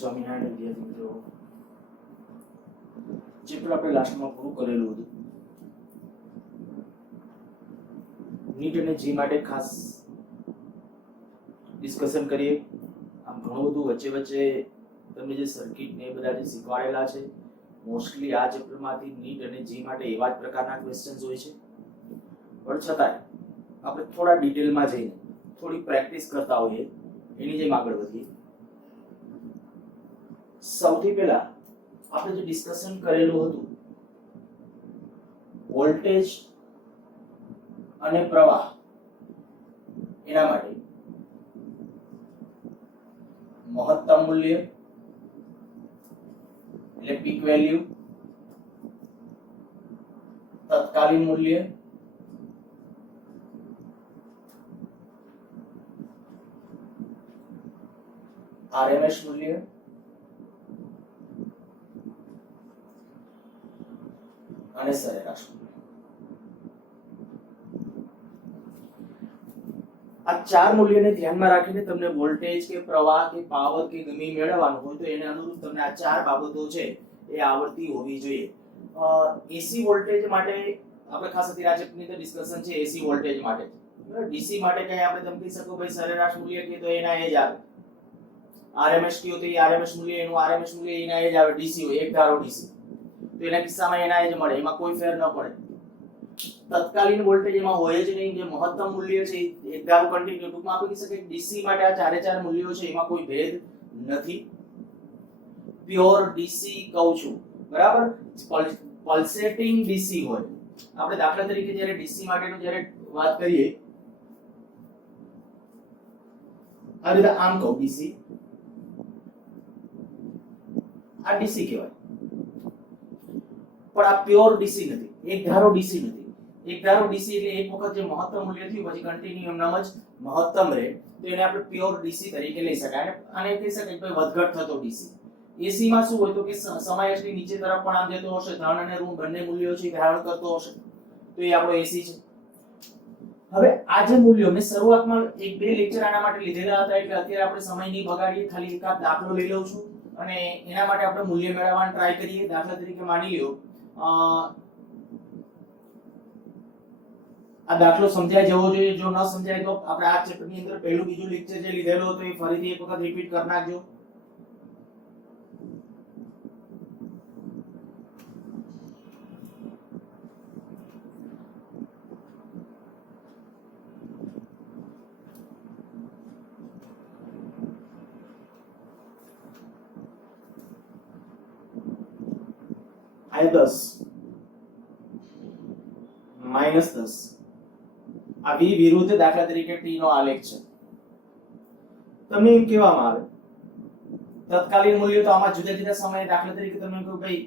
સ્વામિનારાયણ વિદ્યાર્થી મિત્રો, ચેપ્ટર આપણે લાસ્ટમાં પૂરું કરેલું હતું. નીટ અને જી માટે ખાસ ડિસ્કશન કરીએ. આમ ઘણું બધું વચ્ચે વચ્ચે તમને જે સર્કિટ ને એ બધા જે શીખવાડેલા છે, મોસ્ટલી આ ચેપ્ટરમાંથી નીટ અને જી માટે એવા જ પ્રકારના ક્વેશ્ચન્સ હોય છે. પણ છતાંય આપણે થોડા ડિટેલમાં જઈને થોડી પ્રેક્ટિસ કરતા હોઈએ, એની જેમ આગળ વધીએ. સૌથી પહેલા આપણે જે ડિસ્કશન કરેલું હતું, વોલ્ટેજ અને પ્રવાહ, એના માટે મહત્તમ મૂલ્ય એટલે પીક વેલ્યુ, તત્કાલીન મૂલ્ય, આરએમએસ મૂલ્ય અને સરેરાશ મૂલ્ય. આ ચાર મૂલ્યને ધ્યાનમાં રાખીને તમને વોલ્ટેજ કે પ્રવાહ કે પાવર કે ગમે મેળવવાનું હોય તો એને અનુરૂપ તમને આ ચાર બાબતો છે એ આવડતી હોવી જોઈએ. એસી વોલ્ટેજ માટે આપણે ખાસ અત્યારે આ ચેપ્ટરની અંદર ડિસ્કશન છે એસી વોલ્ટેજ માટે. ડીસી માટે કઈ આપણે તમે કહી શકો ભાઈ સરેરાશ મૂલ્ય કે તો એના એ જ આવે. આરએમએસ કયો તો એ આરએમએસ મૂલ્ય, એનું આરએમએસ મૂલ્ય એના એ જ આવે. ડીસી હોય એક ધારો ડીસી તો એના કિસ્સામાં એના એ જ મળે, એમાં કોઈ ફેર ન પડે. તત્કાલીન વોલ્ટેજ એમાં હોય જ નહીં. જે મહત્તમ મૂલ્ય છે એક ધારો કન્ટિન્યુ, ટૂંકમાં આપણે કહી શકીએ ડીસી માટે આ ચારે ચાર મૂલ્યો છે એમાં કોઈ ભેદ નથી. પ્યોર ડીસી કહું છું, બરાબર. પલ્સેટિંગ ડીસી હોય, આપણે દાખલા તરીકે જ્યારે ડીસી માટેનું જ્યારે વાત કરીએ આ રીતે આમ કહું ડીસી, આ ડીસી કહેવાય. પણ આ પ્યોર ડીસી નથી, એક ધારો ડીસી નથી. એક ધારો ડીસી એટલે એક વખત જે મહત્તમ મૂલ્ય થયું પછી કન્ટિન્યુ નામ જ મહત્તમ રહે, તો એને આપણે પ્યોર ડીસી તરીકે લઈ શકાય. આને કહી શકાય કે વધઘટ થતો ડીસી. એસી માં શું હોય તો કે સમય અક્ષની નીચે તરફ પણ આમ જતો હશે, ધન અને ઋણ બંને મૂલ્યો છે ધારણ કરતો હશે, તો એ આપણો એસી છે. હવે આ જે મૂલ્યો મેં શરૂઆતમાં એક બે લેક્ચર આના માટે લીધેલા હતા, એટલે અત્યારે આપણે સમય નહીં બગાડીએ, ખાલી એકાદ દાખલો લઈ લઉં છું અને એના માટે આપણે મૂલ્ય મેળવવાનો ટ્રાય કરીએ. દાખલા તરીકે માની લ્યો આ દાખલો સમજાય જવો જોઈએ. જો ન સમજાય તો આપણે આ ચેપ્ટરની અંદર પહેલું બીજું લેક્ચર જે લીધેલો હતો એ ફરીથી એક વખત રિપીટ કરી નાખજો. આ 10 -10 આ v વિરુદ્ધ દાખલા તરીકે t નો આલેખ છે. તમને એમ કહેવામાં આવે તત્કાલીન મૂલ્ય તો આમાં જુદા જુદા સમયે, દાખલા તરીકે તમે કહો ભાઈ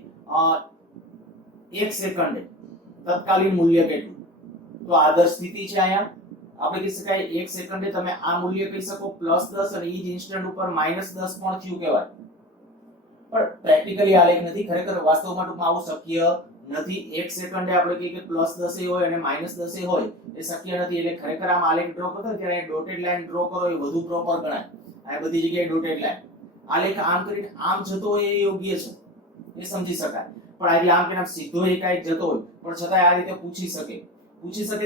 1 સેકન્ડે તત્કાલીન મૂલ્ય કેટલું, તો આદર્શ સ્થિતિ છે. અહીંયા આપણે કહી શકાય 1 સેકન્ડે તમે આ મૂલ્ય કહી શકો +10 અને ઈ જ ઇન્સ્ટન્ટ ઉપર -10 પણ થયું કહેવાય. પણ પ્રેક્ટિકલી આલેખ નથી, ખરેખર વાસ્તવમાં ટૂંકમાં આવું શક્ય નથી. 1 સેકન્ડે આપણે કહીએ કે +10 હોય અને -10 હોય એ શક્ય નથી. એટલે ખરેખર આમ આલેખ ડ્રો કરતો ત્યારે ડોટેડ લાઈન ડ્રો કરો એ વધુ પ્રોપર ગણાય. આ બધી જગ્યાએ ડોટેડ લાઈન આલેખ આમ કરીને આમ જતો હોય એ યોગ્ય છે, એ સમજી શકાય. પણ આ આમ કે આમ સીધો એકાએક જતો હોય પણ છતાંય આ રીતે પૂછી શકે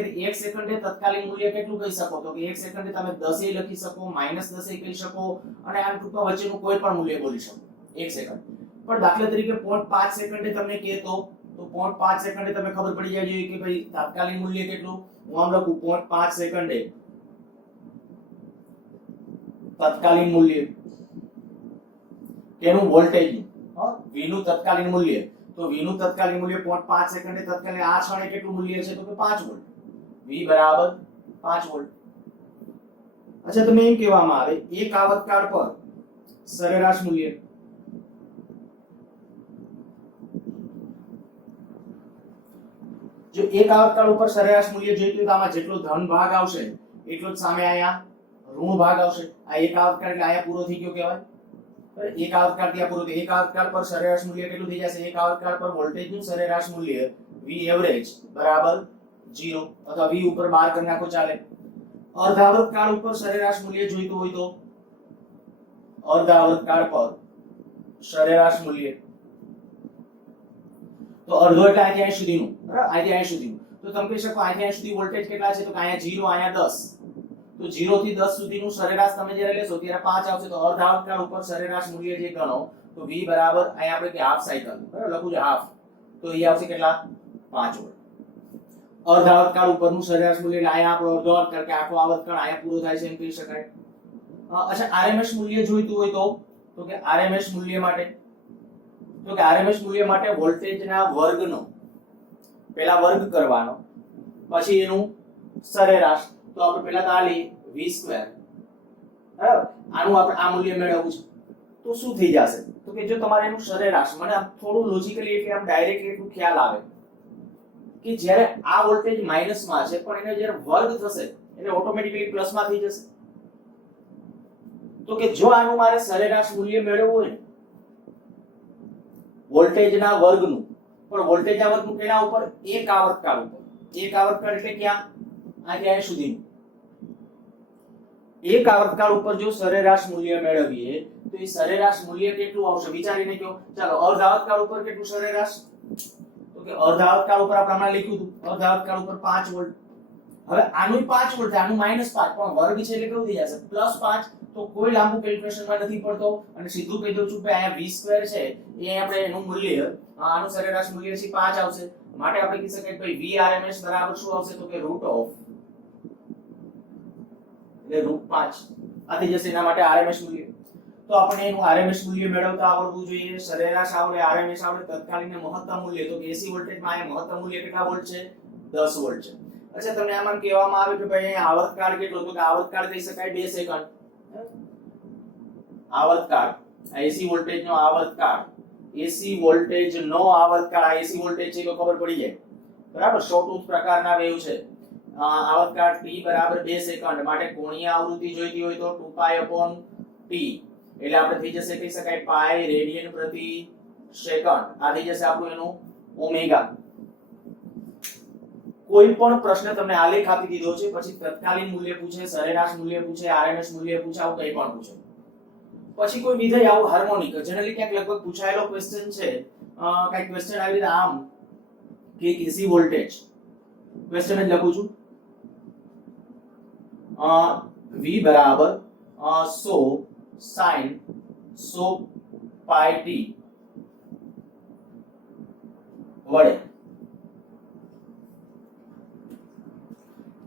કે 1 સેકન્ડે તત્કાલીન મૂલ્ય કેટલું કહી શકો, તો કે 1 સેકન્ડે તમે 10 એ લખી શકો, -10 એ કહી શકો અને આમ ટૂંકમાં વચ્ચેનું કોઈ પણ મૂલ્ય બોલી શકો 1 સેકન્ડ. પણ દાખલા તરીકે 0.5 સેકન્ડે તમને કહે તો 0.5 સેકન્ડે તમે ખબર પડી જાય જોઈએ કે ભાઈ તાત્કાલિક મૂલ્ય કેટલું. હું આમ લખું 0.5 સેકન્ડે તત્કાલીન મૂલ્ય કેનું, વોલ્ટેજનું, v નું તત્કાલીન મૂલ્ય. તો v નું તત્કાલીન મૂલ્ય 0.5 સેકન્ડે તત્કાલીન આ ક્ષણે કેટલું મૂલ્ય છે, તો કે 5 વોલ્ટ. v બરાબર 5 વોલ્ટ. અચ્છા, તમને એમ કહેવામાં આવે એક આવર્તકાળ પર સરેરાશ મૂલ્ય. જો એક આવર્તકાળ ઉપર સરેરાશ મૂલ્ય જોઈતું તો આમાં જેટલો ધન ભાગ આવશે એટલો જ સામે અહીંયા ઋણ ભાગ આવશે. આ એક આવર્તકાળ એટલે અહીંયા પૂરો થઈ ગયો કહેવાય. એક આવર્તકાળ ત્યાં પૂરો થયો. એક આવર્તકાળ પર સરેરાશ મૂલ્ય કેટલું થઈ જશે? એક આવર્તકાળ પર વોલ્ટેજનું સરેરાશ મૂલ્ય v એવરેજ બરાબર 0 અથવા v ઉપર 12 કરી નાખો ચાલે. અર્ધ આવર્તકાળ ઉપર સરેરાશ મૂલ્ય જોઈતું હોય તો અર્ધ આવર્તકાળ પર સરેરાશ મૂલ્ય, તો અડધો એટલે અહીંથી અહીં સુધીનું, બરાબર, અહીંથી અહીં સુધીનું. તો તમે કહી શકો અહીંથી અહીં સુધી વોલ્ટેજ કેટલા છે, તો કે અહીંયા 0 અહીંયા 10. તો 0 થી 10 સુધીનું સરેરાશ તમે જ્યારે લેશો ત્યારે 5 આવશે. તો અર્ધાવર્તકાળ ઉપર સરેરાશ મૂલ્ય જે ગણો તો v બરાબર અહીંયા આપણે કે હાફ સાયકલ, બરાબર, લખું છે હાફ, તો એ આવશે કેટલા 5 વોલ્ટ. અર્ધાવર્તકાળ ઉપરનું સરેરાશ મૂલ્ય એટલે અહીંયા આપણો અડધો અર્ધકાળ કે આખો આવર્તકાળ અહીંયા પૂરો થાય છે એમ કહી શકાય. અચ્છા, આરએમએસ મૂલ્ય જોઈતું હોય તો કે આરએમએસ મૂલ્ય માટે, તો કે આરએમએસ મૂલ્ય માટે વોલ્ટેજના વર્ગનો પહેલા વર્ગ કરવાનો, પછી એનું સરેરાશ. તો આપણે પહેલા તો આ લઈએ v², બરાબર, આનું આપણે આ મૂલ્ય મેળવવું છે. તો શું થઈ જશે, તો કે જો તમારે એનું સરેરાશ, મને આમ થોડું લોજિકલી એટલે આમ ડાયરેક્ટલી એટલું ખ્યાલ આવે કે જ્યારે આ વોલ્ટેજ માઈનસમાં છે પણ એને જ્યારે વર્ગ થશે એટલે ઓટોમેટિકલી પ્લસમાં થઈ જશે. તો કે જો આનું મારે સરેરાશ મૂલ્ય મેળવવું હોય ને વોલ્ટેજના વર્ગનું, પણ વોલ્ટેજના વર્ગનું કેના ઉપર, એક આવર્તકાળ ઉપર. એક આવર્તકાળ એટલે ક્યાં, અહીંથી અહીં સુધીનું. એક આવર્તકાળ ઉપર જો સરેરાશ મૂલ્ય મેળવીએ તો એ સરેરાશ મૂલ્ય કેટલું આવશે વિચારીને કહો. ચાલો, અર્ધ આવર્તકાળ ઉપર કેટલું સરેરાશ, તો કે અર્ધ આવર્તકાળ ઉપર આપણે હમણાં લખ્યું હતું, અર્ધ આવર્તકાળ ઉપર 5 વોલ્ટ. હવે આનું 5 વોલ્ટ, આનું -5, પણ વર્ગ છે એટલે કેવું થઈ જશે +5. તો કોઈ લાંબુ કેલ્ક્યુલેશનમાં નથી પડતો અને સીધું કહી દઉં છું કે અહીંયા v² છે એ આપણે એનું મૂલ્ય, આનું સરેરાશ મૂલ્ય છે 5 આવશે. માટે આપણે કહી શકાય કે ભાઈ vrms બરાબર શું આવશે, તો કે √, એટલે √5 આ થઈ જશે. એના માટે rms મૂલ્ય. તો આપણે એનું rms મૂલ્ય મેળવતા આવડવું જોઈએ, સરેરાશ આવડે, rms આવડે, તત્કાલીન ને મહત્તમ મૂલ્ય. તો કે AC વોલ્ટેજમાં અહીંયા મહત્તમ મૂલ્ય કેટલા વોલ્ટ છે, 10 વોલ્ટ છે. અચ્છા, તમને આમાં કહેવામાં આવે કે ભાઈ અહીંયા આવર્તકાળ કેટલો, તો કે આવર્તકાળ કહી શકાય 2 સેકન્ડ. આવર્તકાળ, AC વોલ્ટેજ નો આવર્તકાળ, AC વોલ્ટેજ નો આવર્તકાળ, આ AC વોલ્ટેજ છે તો ખબર પડી જાય, બરાબર, શોર્ટૂથ પ્રકારના વેવ છે. આવર્તકાળ t બરાબર 2 સેકન્ડ. માટે કોણીય આવૃત્તિ જોઈતી હોય તો 2π/t, એટલે આપણે થઈ જશે કહી શકાય પાઈ રેડિયન પ્રતિ સેકન્ડ. આ થઈ જશે આપણું એનું ઓમેગા. કોઈ પણ પ્રશ્ન તમને આલેખ આપી દીધો છે, પછી તત્કાલીન મૂલ્ય પૂછે, સરેરાશ મૂલ્ય પૂછે, આરએમએસ મૂલ્ય પૂછે, આવું કંઈ પણ પૂછે, પછી કોઈ વિધેય આવું હાર્મોનિક જનરલી ક્યાંક લગભગ પૂછાયેલો ક્વેશ્ચન છે, કંઈક ક્વેશ્ચન આવી રીતે આમ કે AC વોલ્ટેજ, ક્વેશ્ચન જ લખું છું, v બરાબર 100 sin 100πt વડે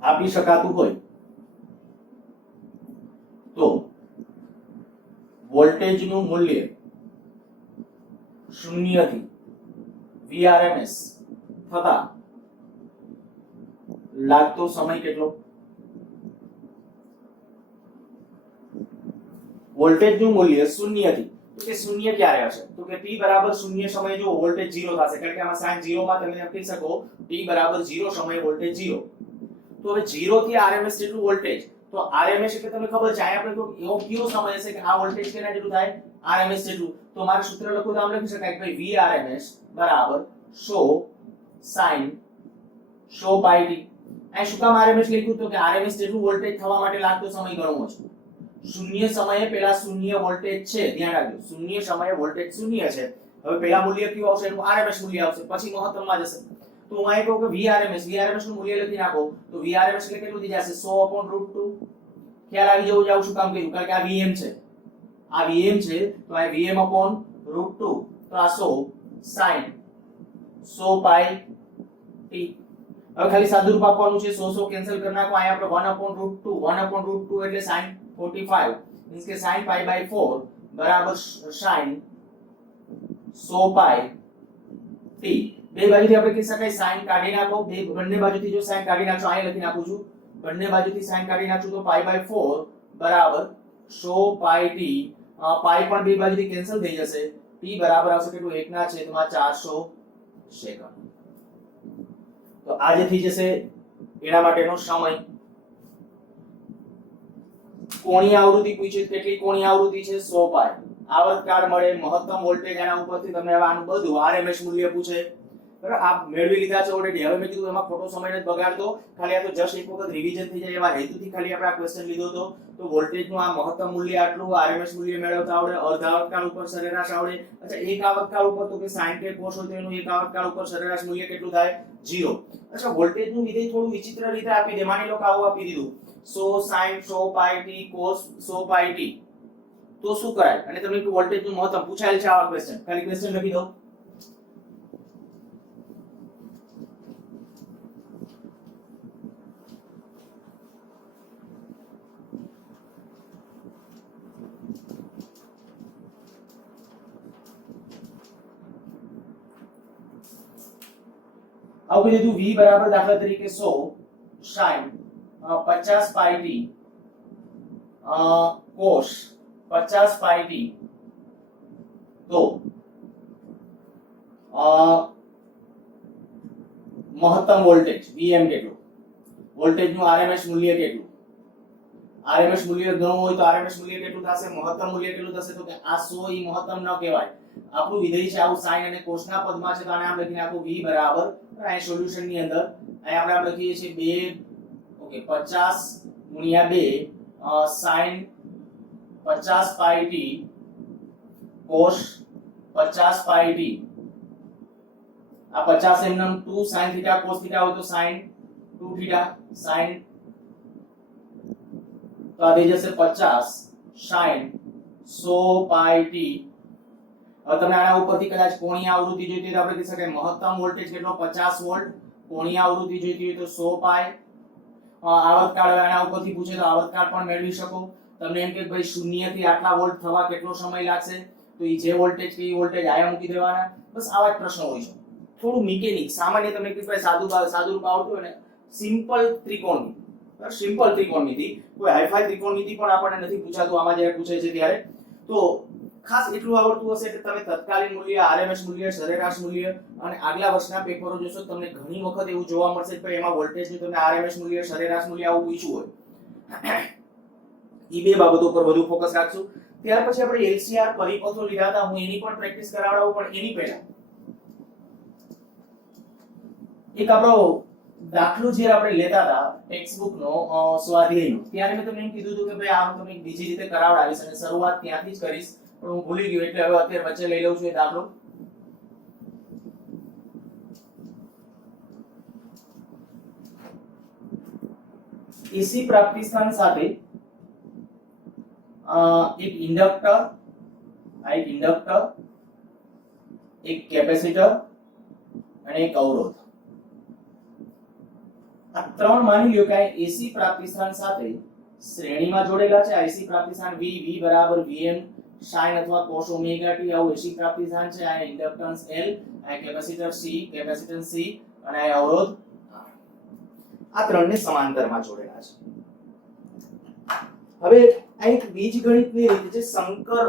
આપી શકાતું હોય તો વોલ્ટેજનું મૂલ્ય 0 થી vrms થતા લાગતો સમય કેટલો? વોલ્ટેજનું મૂલ્ય 0 થી, તો કે 0 ક્યારે હશે, તો કે t બરાબર 0 સમયે જો વોલ્ટેજ 0 થશે, કારણ કે આમાં sin 0 માં તમે એમ કહી શકો t બરાબર 0 સમયે વોલ્ટેજ 0. તો હવે 0 થી rms જેટલું વોલ્ટેજ, તો rms એટલે તમને ખબર છે અહીંયા આપણે તો એવો કયો સમય હશે કે આ વોલ્ટેજ કેના જેટલું થાય, rms જેટલું. તો મારું સૂત્ર લખું તો આમ લખી શકાય કે ભાઈ vrms બરાબર 100 sin 100πt. આ શું કામ rms લખ્યું, તો કે rms જેટલું વોલ્ટેજ થવા માટે લાગતો સમય ગણવો છે. શૂન્ય સમયે પેલા શૂન્ય વોલ્ટેજ છે, ધ્યાન રાખજો, શૂન્ય સમયે વોલ્ટેજ 0 છે. હવે પેલા મૂલ્ય કયું આવશે, એનું rms મૂલ્ય આવશે, પછી મહત્તમમાં જશે. તો હું અહીં કહું કે vrms નું મૂલ્ય લખી નાખો, તો vrms એટલે કેટલું થઈ જશે 100/√2. ખ્યાલ આવી જવું જાવ શું કામ કર્યું, કારણ કે આ vm છે, આ vm છે, તો આ vm/√2, તો આ 100 sin 100πt. હવે ખાલી સાદું રૂપ આપવાનું છે, 100 કેન્સલ કરી નાખો, અહીંયા આપણે 1/√2 એટલે sin 45 મીન્સ કે sin π/4 બરાબર sin 100πt. બે બાજુથી આપણે કહી શકાય sin કાઢી નાખો, બંને બાજુથી જો sin કાઢી નાખશો, અહીં લખી નાખું છું, બંને બાજુથી sin કાઢી નાખશું તો π/4 બરાબર 100πt. પાઈ પણ બે બાજુથી કેન્સલ થઈ જશે, t બરાબર આવશે કેટલું, 1/400 સેકન્ડ. તો આ જે થઈ જશે એના માટેનો સમય. કોણીય આવૃત્તિ પૂછી, કેટલી કોણીય આવૃત્તિ છે 100π. આવર્તકાળ મળે, મહત્તમ વોલ્ટેજ એના ઉપરથી તમને હવે આનું બધું rms મૂલ્ય પૂછે, બરાબર આપ મેળવી લીધા છે ઓલરેડી. હવે મેં કીધું એમાં ખોટો સમય નથી બગાડતો, ખાલી આ તો જસ્ટ એક વખત રિવિઝન થઈ જાય એવા હેતુથી ખાલી આપણે આ ક્વેશ્ચન લીધો હતો. તો વોલ્ટેજનું આ મહત્તમ મૂલ્ય આટલું, આરએમએસ મૂલ્ય મેળવતા આવડે, અર્ધ આવર્તકાળ ઉપર સરેરાશ આવડે. અચ્છા એક આવર્તકાળ ઉપર તો કે sin કે cos હોય તો એનું એક આવર્તકાળ ઉપર સરેરાશ મૂલ્ય કેટલું થાય? 0. અચ્છા વોલ્ટેજનું વિધેય થોડું વિચિત્ર રીતે આપી દે. માની લો કે આવું આપી દીધું 100 sin 100 pi t cos 100 pi t, તો શું કરાય? અને તમને વોલ્ટેજનું મહત્તમ પૂછાયેલ છે આવા ક્વેશ્ચન, ખાલી ક્વેશ્ચન લખી દો. આવું કીધું v બરાબર દાખલા તરીકે 100 sin 50 pi t cos 50 pi t, તો મહત્તમ વોલ્ટેજ vm કેટલું, વોલ્ટેજનું rms મૂલ્ય કેટલું, rms મૂલ્ય ગણવું હોય તો rms મૂલ્ય કેટલું થશે, મહત્તમ મૂલ્ય કેટલું થશે? તો કે આ 100 ઈ મહત્તમ ન કહેવાય. આપણું વિધેય છે આવું sin અને cos ના પદમાં છે, તો આને આપણે લખીને આખું v બરાબર આ સોલ્યુશન ની અંદર અહીં આપણે લખીએ છીએ 2 ઓકે 50 ગુણ્યા 2 sin 50 pi t cos 50 pi t. આ 50 એમનેમ 2 sin θ cos θ હોય તો sin 2 θ sin, તો આ થઈ જશે 50 sin 100 pi t. હવે તમે આના ઉપરથી કદાચ કોણીય આવૃત્તિ જોઈતી હોય તો આપણે કહી શકાય મહત્તમ વોલ્ટેજ કેટલો? 50 વોલ્ટ. કોણીય આવૃત્તિ જોઈતી હોય તો 100 પાઈ. આવર્તકાળ આના ઉપરથી પૂછે તો આવર્તકાળ પણ મેળવી શકો. તમને એમ કે ભાઈ 0 થી આટલા વોલ્ટ થવા કેટલો સમય લાગશે? તો એ જે વોલ્ટેજ કે એ વોલ્ટેજ આયા મૂકી દેવાના. બસ આવા જ પ્રશ્નો હોય છે. થોડું મિકેનિક સામાન્ય તમને કે ભાઈ સાદું રૂપ આવડતું હોય ને, સિમ્પલ ત્રિકોણમિતિ, બરાબર સિમ્પલ ત્રિકોણમિતિ, કોઈ હાઈફાઈ ત્રિકોણમિતિ પણ આપણને નથી પૂછાતું આમાં જ્યારે પૂછે છે ત્યારે. તો ખાસ એટલું આવડતું હશે કે તમે તત્કાલીન મૂલ્ય, આરએમએસ મૂલ્ય, સરેરાશ મૂલ્ય અને આગલા વર્ષના પેપરો જોશો તમને ઘણી વખત એવું જોવા મળશે કે એમાં વોલ્ટેજનું તમને આરએમએસ મૂલ્ય, સરેરાશ મૂલ્ય આવું પૂછ્યું હોય. ઈ બે બાબતો પર વધુ ફોકસ રાખશું. ત્યાર પછી આપણે એલસીઆર પરિપથો લીધા હતા, હું એની પણ પ્રેક્ટિસ કરાવડાવું, પણ એની પહેલા એક આપણો દાખલો જે આપણે લેતા હતા ટેક્સ્ટબુક નો સ્વાધ્યાયનો, ત્યારે મેં તમને એમ કીધું હતું કે ભાઈ આ હું તમને બીજી રીતે કરાવડાવીશ અને શરૂઆત ત્યાંથી જ કરીશ, પણ હું ભૂલી ગયો એટલે હવે અત્યારે વચ્ચે લઈ લઉં છું એ દાખલો. એસી પ્રાપ્તિ સ્થાન સાથે એક ઇન્ડક્ટર, એક ઇન્ડક્ટર, એક કેપેસિટર અને એક અવરોધ, આ ત્રણ માની લ્યો કે આ એસી પ્રાપ્તિ સ્થાન સાથે શ્રેણીમાં જોડેલા છે. આ એસી પ્રાપ્તિ સ્થાન v બરાબર vm sin અથવા cos ઓમેગા t આવું એસી પ્રાપ્તિ સ્થાન છે. આ ઇન્ડક્ટન્સ L, આ કેપેસિટર C, કેપેસિટન્સ C અને આ અવરોધ, આ ત્રણને સમાંતરમાં જોડેલા છે. હવે આ એક બીજગણિતની રીત છે, સંકર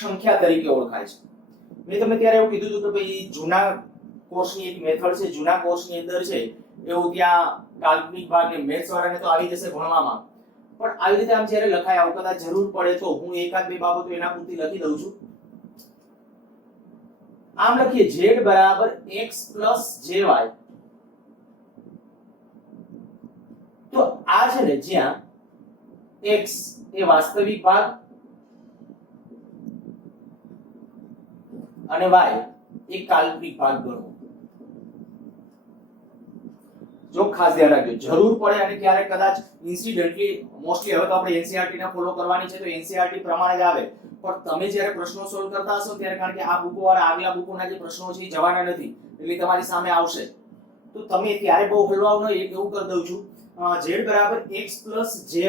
સંખ્યા તરીકે ઓળખાય છે. મેં તમને ત્યારે એવું કીધું હતું કે ભાઈ જૂના કોર્સની એક મેથડ છે, જૂના કોર્સની અંદર છે એવું ત્યાં કાલ્પનિક ભાગને મેથ્સ વાળાને તો આવી જશે ભણવામાં, પણ આવી રીતે આમ જ્યારે લખાય આવું કદાચ જરૂર પડે તો હું એકાદ બે બાબતો એના પૂરતી લખી દઉં છું. આમ લખીએ z બરાબર x jy, તો આ છે ને જ્યાં x એ વાસ્તવિક ભાગ અને y એ કાલ્પનિક ભાગ ગણો. જો ખાસ ધ્યાન રાખજો, જરૂર પડે અને ક્યારેક કદાચ ઇન્સિડન્ટલી, મોસ્ટલી હવે તો આપણે એનસીઈઆરટી ને ફોલો કરવાની છે તો એનસીઈઆરટી પ્રમાણે જ આવે, પણ તમે જ્યારે પ્રશ્નો સોલ્વ કરતા હશો ત્યારે, કારણ કે આ બુકો વાળા આગલા બુકોના જે પ્રશ્નો છે એ જવાના નથી એટલે તમારી સામે આવશે, તો તમે ત્યારે બહુ હલવાવ નહીં, એવું કરી દઉં છું. z બરાબર x jy,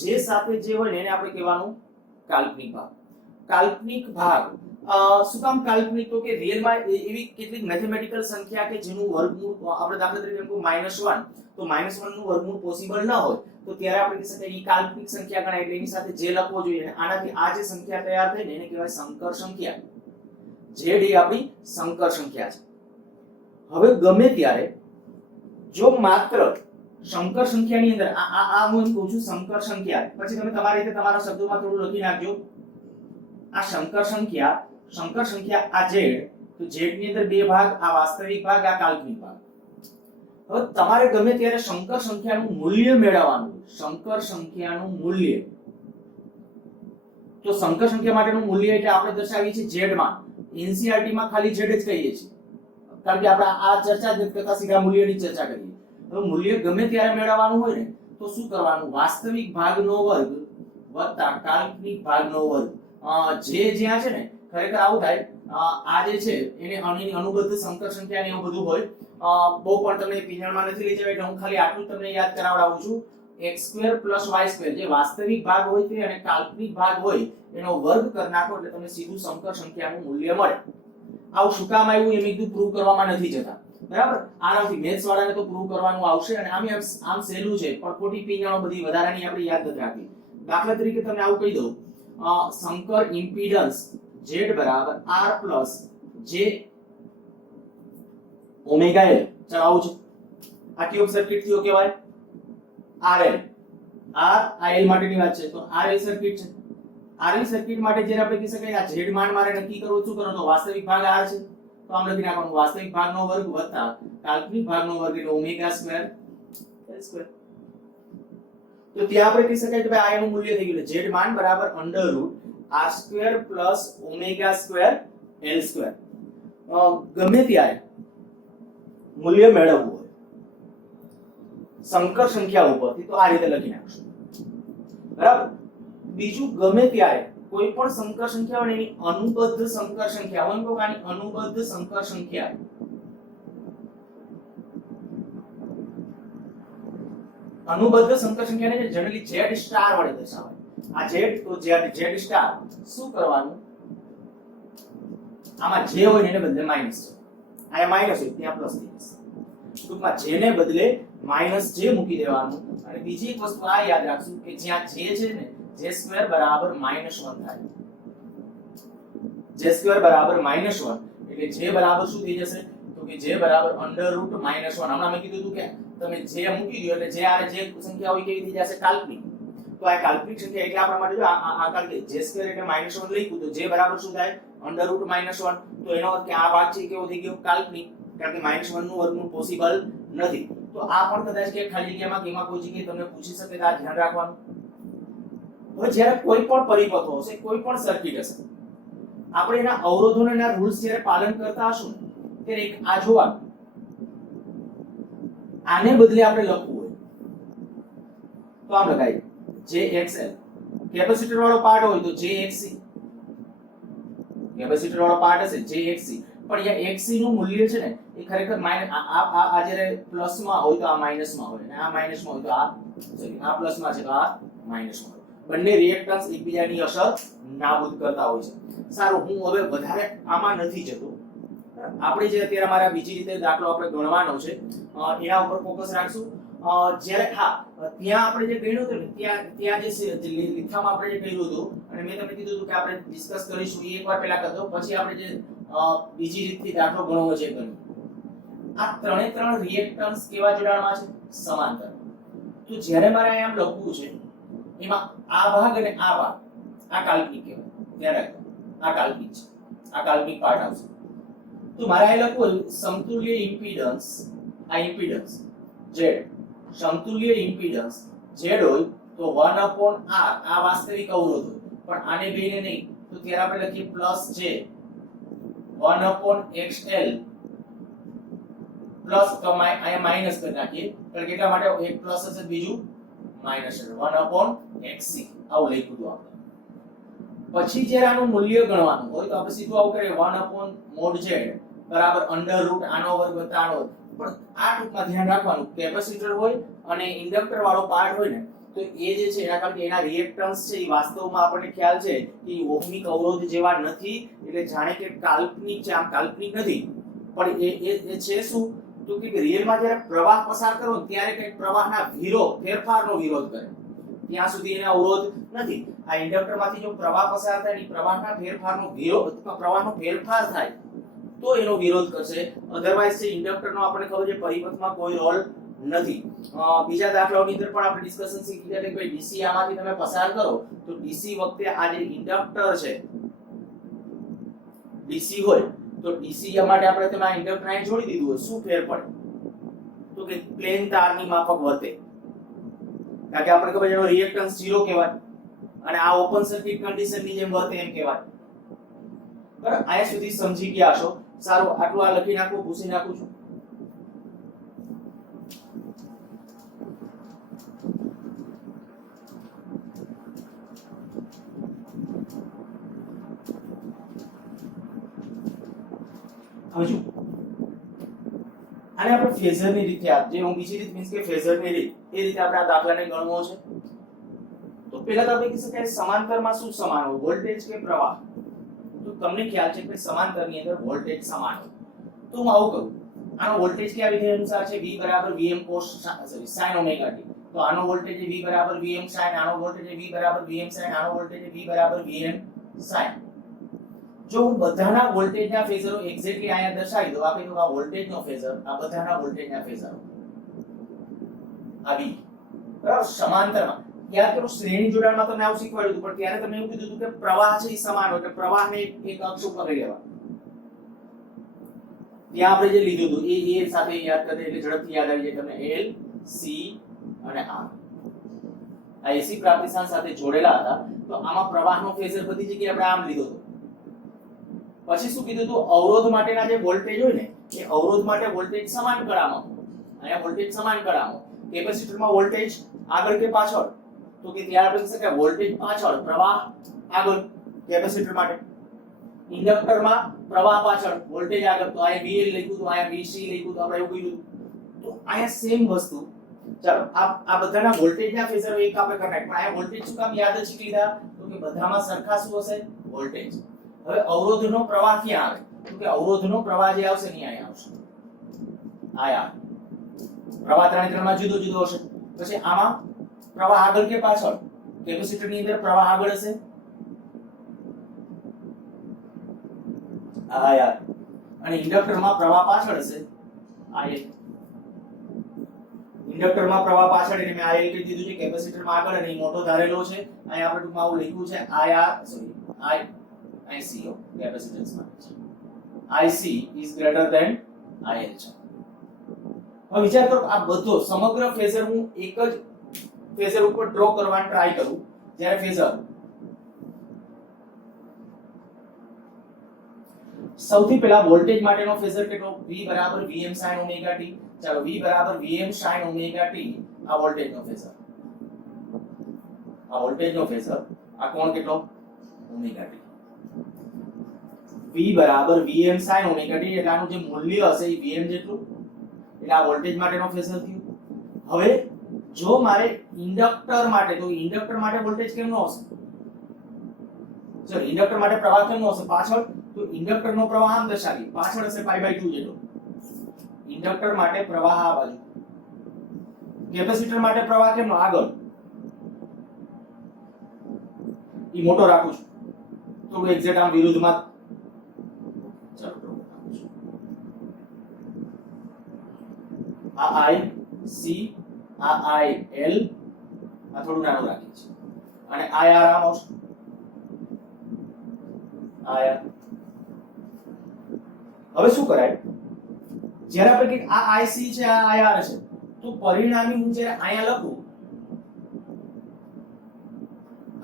જે સાથે જે હોય ને એને આપણે કહેવાનું કાલ્પનિક ભાગ. કાલ્પનિક ભાગ શું કામ કાલ્પનિક? તો કે રિયલમાં એવી કેટલીક મેથેમેટિકલ સંખ્યા કે જેનું વર્ગમૂળ આપણે દાખલા તરીકે -1, તો -1 નું વર્ગમૂળ પોસિબલ ન હોય તો ત્યારે આપણે કહી શકાય ઈ કાલ્પનિક સંખ્યા ગણાય, એટલે એની સાથે જે લખવો જોઈએ અને આનાથી આ જે સંખ્યા તૈયાર થઈ ને એને કહેવાય સંકર સંખ્યા. z એ આપણી સંકર સંખ્યા છે. હવે ગમે ત્યારે જો માત્ર સંકર સંખ્યાની અંદર આ હું એમ કહું છું સંકર સંખ્યા, પછી તમે તમારી રીતે તમારા શબ્દોમાં થોડું લખી નાખજો. આ સંકર સંખ્યા આ z તો z ની અંદર બે ભાગ, આ વાસ્તવિક ભાગ, આ કાલ્પનિક ભાગ. હવે તમારે ગમે ત્યારે સંકર સંખ્યાનું મૂલ્ય મેળવવાનું, સંકર સંખ્યાનું મૂલ્ય. તો સંકર સંખ્યા માટેનું મૂલ્ય એટલે આપણે દર્શાવીએ છીએ z માં. એનસીઆરટી માં ખાલી z જ કહીએ છીએ, કારણ કે આપણે આ ચર્ચા જ કરતા સીધા મૂલ્યની ચર્ચા કરીએ. હવે મૂલ્ય ગમે ત્યારે મેળવવાનું હોય ને તો શું કરવાનું? વાસ્તવિક ભાગનો વર્ગ વત્તા કાલ્પનિક ભાગનો વર્ગ. જે જ્યાં છે ને ખરેખર આવું થાય, આ જે છે એને અનુબદ્ધ સંકર સંખ્યા ને એવું બધું હોય. બહુ પણ તમને પિંજણમાં નથી લઈ જવા, એટલે હું ખાલી આટલું તમને યાદ કરાવડાવું છું. x² + y² જે વાસ્તવિક ભાગ હોય તે અને કાલ્પનિક ભાગ હોય એનો વર્ગ કરી નાખો એટલે તમને સીધું સંકર સંખ્યાનું મૂલ્ય મળે. આવું શું કામ આવ્યું એમ એકદમ પ્રૂવ કરવામાં નથી જતા, બરાબર? આનાથી મેથ્સ વાળાને તો પ્રૂવ કરવાનું આવશે, અને આમ સહેલું છે, પણ ખોટી પિંજણો બધી વધારાની આપણે યાદ નથી રાખી. દાખલા તરીકે તમને આવું કહી દઉં, સંકર impedance z = r + j omega l. ચાલો આવું છે, આ ટ્યુબ સર્કિટ થયો કહેવાય RL. આ L માટેની વાત છે, તો RL સર્કિટ છે. RL સર્કિટ માટે જ્યારે આપણે કહી શકાય આ z मान મારે નક્કી કરવું, શું કરવાનું? તો વાસ્તવિક ભાગ r છે, તો આમ લખી નાખવાનું વાસ્તવિક ભાગનો વર્ગ વત્તા કાલ્પનિક ભાગનો વર્ગ એટલે ઓમેગા² l². તો ત્યાં આપણે કહી શકાય કે ભાઈ આ એનું મૂલ્ય થઈ ગયું. z मान √r² + ઓમેગા² l². ગમે ત્યારે મૂલ્ય મેળવવું હોય સંકર સંખ્યા ઉપરથી તો આ રીતે લખી નાખશું, બરાબર? બીજું, ગમે ત્યારે કોઈ પણ સંકર સંખ્યા હોય એની અનુબદ્ધ સંકર સંખ્યા હોય, તો આની અનુબદ્ધ સંકર સંખ્યા, અનુબદ્ધ સંકર સંખ્યાને જનરલી z સ્ટાર વડે દર્શાવાય. આ z, તો z સ્ટાર શું કરવાનું? આમાં જે હોય ને એને બદલે માઈનસ છે, આ માઈનસ હોય ત્યાં પ્લસ થઈ જશે. ટૂંકમાં j ને બદલે -j મૂકી દેવાનું. અને બીજી એક વસ્તુ આ યાદ રાખશું કે જ્યાં j છે ને j² = -1 થાય. j² = -1 એટલે j બરાબર શું થઈ જશે? તો કે j √ -1. હમણાં મેં કીધું હતું કે તમે j મૂકી દો એટલે જે સંખ્યા હોય કેવી થઈ જશે? કાલ્પનિક. તો આ કાલ્પનિક સંખ્યા એટલે આપણા માટે જો આ કારણ કે j² એટલે -1 લખ્યું, તો j બરાબર શું થાય? √-1. તો એનો અર્થ કે આ ભાગ છે કેવો થઈ ગયો? કાલ્પનિક, કારણ કે -1 નું વર્ગમૂળ પોસિબલ નથી. તો આ પણ કદાચ કે ખાલી જગ્યામાં કેમાં કોઈ જગ્યાએ તમને પૂછી શકે તો આ ધ્યાન રાખવાનું. હવે જ્યારે કોઈ પણ પરિપથો હશે, કોઈ પણ સર્કિટ હશે, આપણે એના અવરોધોને એના રૂલ્સ જ્યારે પાલન કરતા હશું ત્યારે એક આ જોવાનું, આને બદલે આપણે લખવું હોય તો આમ લખાય jXL. કેપેસિટર વાળો પાર્ટ હોય તો jXC, કેપેસિટર વાળો પાર્ટ હશે jXC. પણ અહીંયા XC નું મૂલ્ય છે ને એ ખરેખર આ જ્યારે પ્લસમાં હોય તો આ માઈનસમાં હોય, અને આ માઈનસમાં હોય તો આ પ્લસમાં છે તો આ માઈનસમાં હોય. બંને રિએક્ટન્સ એકબીજાની અસર નાબૂદ કરતા હોય છે. સારું, હું હવે વધારે આમાં નથી જતો. આપણે જે અત્યારે અમારા બીજી રીતે દાખલો આપણે ગણવાનો છે એના ઉપર ફોકસ રાખશું. જ્યારે ત્યાં આપણે જે ગણ્યું હતું ને ત્યાં જે લીખામાં આપણે જે કર્યું હતું અને મેં તમને કીધું હતું કે આપણે ડિસ્કસ કરીશું, એ એકવાર પહેલા કરતો, પછી આપણે જે બીજી રીતથી દાખલો ગણવો છે ગણ્યું. આ ત્રણ રિએક્ટન્સ કેવા જોડાણમાં છે? સમાંતર. તો જ્યારે મારે આમ લખવું છે એમાં આ ભાગ અને આ ભાગ આ કાલ્પનિક કહેવાય, ધ્યાન રાખજો. આ કાલ્પનિક છે, આ કાલ્પનિક પાર્ટ આવશે. તો મારે આ લખવું સમતુલ્ય ઇમ્પિડન્સ, આ ઇમ્પિડન્સ z, સમતુલ્ય ઇમ્પિડન્સ z હોય તો 1/r આ વાસ્તવિક અવરોધ હોય, પણ આને બેને નહીં તો ત્યારે આપણે લખીએ +j 1/xl પ્લસ, તો અહીંયા માઈનસ કરી નાખીએ કારણ કે એટલા માટે એક પ્લસ હશે બીજું માઈનસ હશે, 1/xc આવું લખ્યું હતું આપણે. પછી જ્યારે આનું મૂલ્ય ગણવાનું હોય તો આપણે સીધું આવું કરીએ 1/mod z બરાબર √ આનો વર્ગ વત્તા આનો વર્ગ. પણ આ ટૂંકમાં ધ્યાન રાખવાનું, કેપેસિટર હોય અને ઇન્ડક્ટર વાળો પાર્ટ હોય ને તો એ જે છે એના કારણ કે એના રિએક્ટન્સ છે એ વાસ્તવમાં આપણને ખ્યાલ છે કે ઓહમિક અવરોધ જેવા નથી, એટલે જાણે કે કાલ્પનિક છે. આમ કાલ્પનિક નથી, પણ એ છે શું? તો કે રિયલમાં જ્યારે પ્રવાહ પસાર કરો ત્યારે કંઈક પ્રવાહના ફેરફારનો વિરોધ કરે, ત્યાં સુધી એને અવરોધ નથી. આ ઇન્ડક્ટરમાંથી જો પ્રવાહ પસાર થાય ને પ્રવાહના ફેરફારનો વિરોધ, પ્રવાહનો ફેરફાર થાય તો એનો વિરોધ કરશે. અધરવાઇઝ છે ઇન્ડક્ટરનો આપણને ખબર છે પરિપથમાં કોઈ રોલ નથી. બીજા દાખલાઓની અંદર પણ આપણે ડિસ્કશન શીખી ગયા કે ભાઈ ડીસી આમાંથી તમે પસાર કરો તો ડીસી વખતે આ જે ઇન્ડક્ટર છે ડીસી હોય તો ડીસી માટે આપણે તેમાં ઇન્ડક્ટર અહીં જોડી દીધું હોય, શું ફેર પડે? તો કે પ્લેન તારની માફક વર્તે, કારણ કે આપણે ખબર એનો રિએક્ટન્સ 0 કહેવાય અને આ ઓપન સર્કિટ કન્ડિશનની જેમ વર્તે એમ કહેવાય. બરાબર, આયા સુધી સમજી ગયા છો? સારું, આટલું આ લખી નાખું, ભૂસી નાખું છું. હજુ આને આપણે ફેઝરની રીતે જે હું બીજી રીત મીન્સ કે ફેઝરની રીત એ રીતે આપણે આ દાખલાને ગણવો છે. તો પહેલા તો આપણે કહી શકાય સમાંતરમાં શું સમાન હોય, વોલ્ટેજ કે પ્રવાહ? તો તમને ખ્યાલ છે કે સમાંતરની અંદર વોલ્ટેજ સમાન હોય. તો હું આવું કરું, આનો વોલ્ટેજ કયા વિધેય અનુસાર છે? V Vm cos sin omega t. તો આનો વોલ્ટેજ V Vm sin, આનો વોલ્ટેજ V Vm sin, આનો વોલ્ટેજ V Vm sin. જો હું બધાના વોલ્ટેજના ફેઝરો એક્ઝેક્ટલી અહીંયા દર્શાવી દઉં, આપી દઉં આ વોલ્ટેજનો ફેઝર, આ બધાના વોલ્ટેજના ફેઝરો આવી બરાબર સમાંતરમાં. યાદ કરો શ્રેણી જોડાણમાં તમને આવું શીખવાડ્યું હતું, પણ ત્યારે તમને એવું કીધું હતું કે પ્રવાહ છે એ સમાન હોય, એટલે પ્રવાહને એક અક્ષ ઉપર લઈ લેવા. ત્યાં આપણે જે લીધું હતું એ સાથે યાદ કરે એટલે ઝડપથી યાદ આવી જાય તમને. L C અને R આ AC પ્રાપ્તિસ્થાન સાથે જોડેલા હતા. તો આમાં પ્રવાહનો ફેઝર બધી જગ્યાએ આપણે આમ લીધો હતો. પછી શું કીધું હતું? અવરોધ માટેના જે વોલ્ટેજ હોય ને એ અવરોધ માટે વોલ્ટેજ સમાન કળામાં. અહીંયા વોલ્ટેજ સમાન કળામાં. કેપેસિટરમાં વોલ્ટેજ આગળ કે પાછળ? તો કે ત્યાં આપણે કહી શકાય વોલ્ટેજ પાછળ, પ્રવાહ આગળ કેપેસિટર માટે. ઇન્ડક્ટરમાં પ્રવાહ પાછળ, વોલ્ટેજ આગળ. તો અહીંયા VL લખ્યું તો અહીંયા VC લખ્યું તો આપણે એવું કીધું. તો અહીંયા સેમ વસ્તુ. ચાલો આ બધાના વોલ્ટેજના ફેઝરો એક આપણે કરી નાખ. પણ અહીંયા વોલ્ટેજ શું કામ યાદ જ શીખી લીધા? તો કે બધામાં સરખા શું હશે? વોલ્ટેજ. હવે અવરોધનો પ્રવાહ ક્યાં આવે? તો કે અવરોધનો પ્રવાહ જે આવશે ને અહીંયા આવશે. આયા પ્રવાહ ત્રણેમાં જુદો જુદો હશે. પછી આમાં પ્રવાહ આગળ કે પાછળ? કેપેસિટરની અંદર પ્રવાહ આગળ હશે. આયા. અને ઇન્ડક્ટરમાં પ્રવાહ પાછળ હશે. આયલ. ઇન્ડક્ટરમાં પ્રવાહ પાછળ એટલે મેં આયલ કહી દીધું છે, કેપેસિટરમાં આગળ અને મોટો ધારેલો છે. અહીંયા આપણે ટૂંકમાં આવું લખ્યું છે આયા સોરી ICO કેપેસિટન્સ માટે છે. IC is greater than IL છે. હવે વિચાર કરો આ બધો સમગ્ર ફેઝર હું એક જ ફેઝર ઉપર ડ્રો કરવાનો ટ્રાય કરું. જ્યારે ફેઝર સૌથી પહેલા વોલ્ટેજ માટેનો ફેઝર કેટલો? V Vm sin omega t. ચાલો V Vm sin omega t આ વોલ્ટેજનો ફેઝર. આ વોલ્ટેજનો ફેઝર આ કોણ કેટલો? Omega t. V Vm sin omega t એટલે આનું જે મૂલ્ય હશે એ Vm જેટલું. એટલે આ વોલ્ટેજ માટેનો ફેઝર થયું. હવે જો મારે ઇન્ડક્ટર માટે, તો ઇન્ડક્ટર માટે વોલ્ટેજ કેમનો હશે? ચલો ઇન્ડક્ટર માટે પ્રવાહ કેમનો હશે? પાછળ. તો ઇન્ડક્ટરનો પ્રવાહ આમ દર્શાવી, પાછળ હશે π/2 જેટલો. ઇન્ડક્ટર માટે પ્રવાહ આ બાજુ. કેપેસિટર માટે પ્રવાહ કેમનો? આગળ. ઈ મોટો રાખું છું, થોડું એક્ઝેક્ટ આમ વિરુદ્ધમાં. આ I C આ I L આ થોડું નાનું રાખીએ છીએ અને I R આમ આવશે. હવે શું કરાય? જ્યારે આપણે કે આ IC છે આ IR છે, તો પરિણામી હું જ્યારે અહીંયા લખું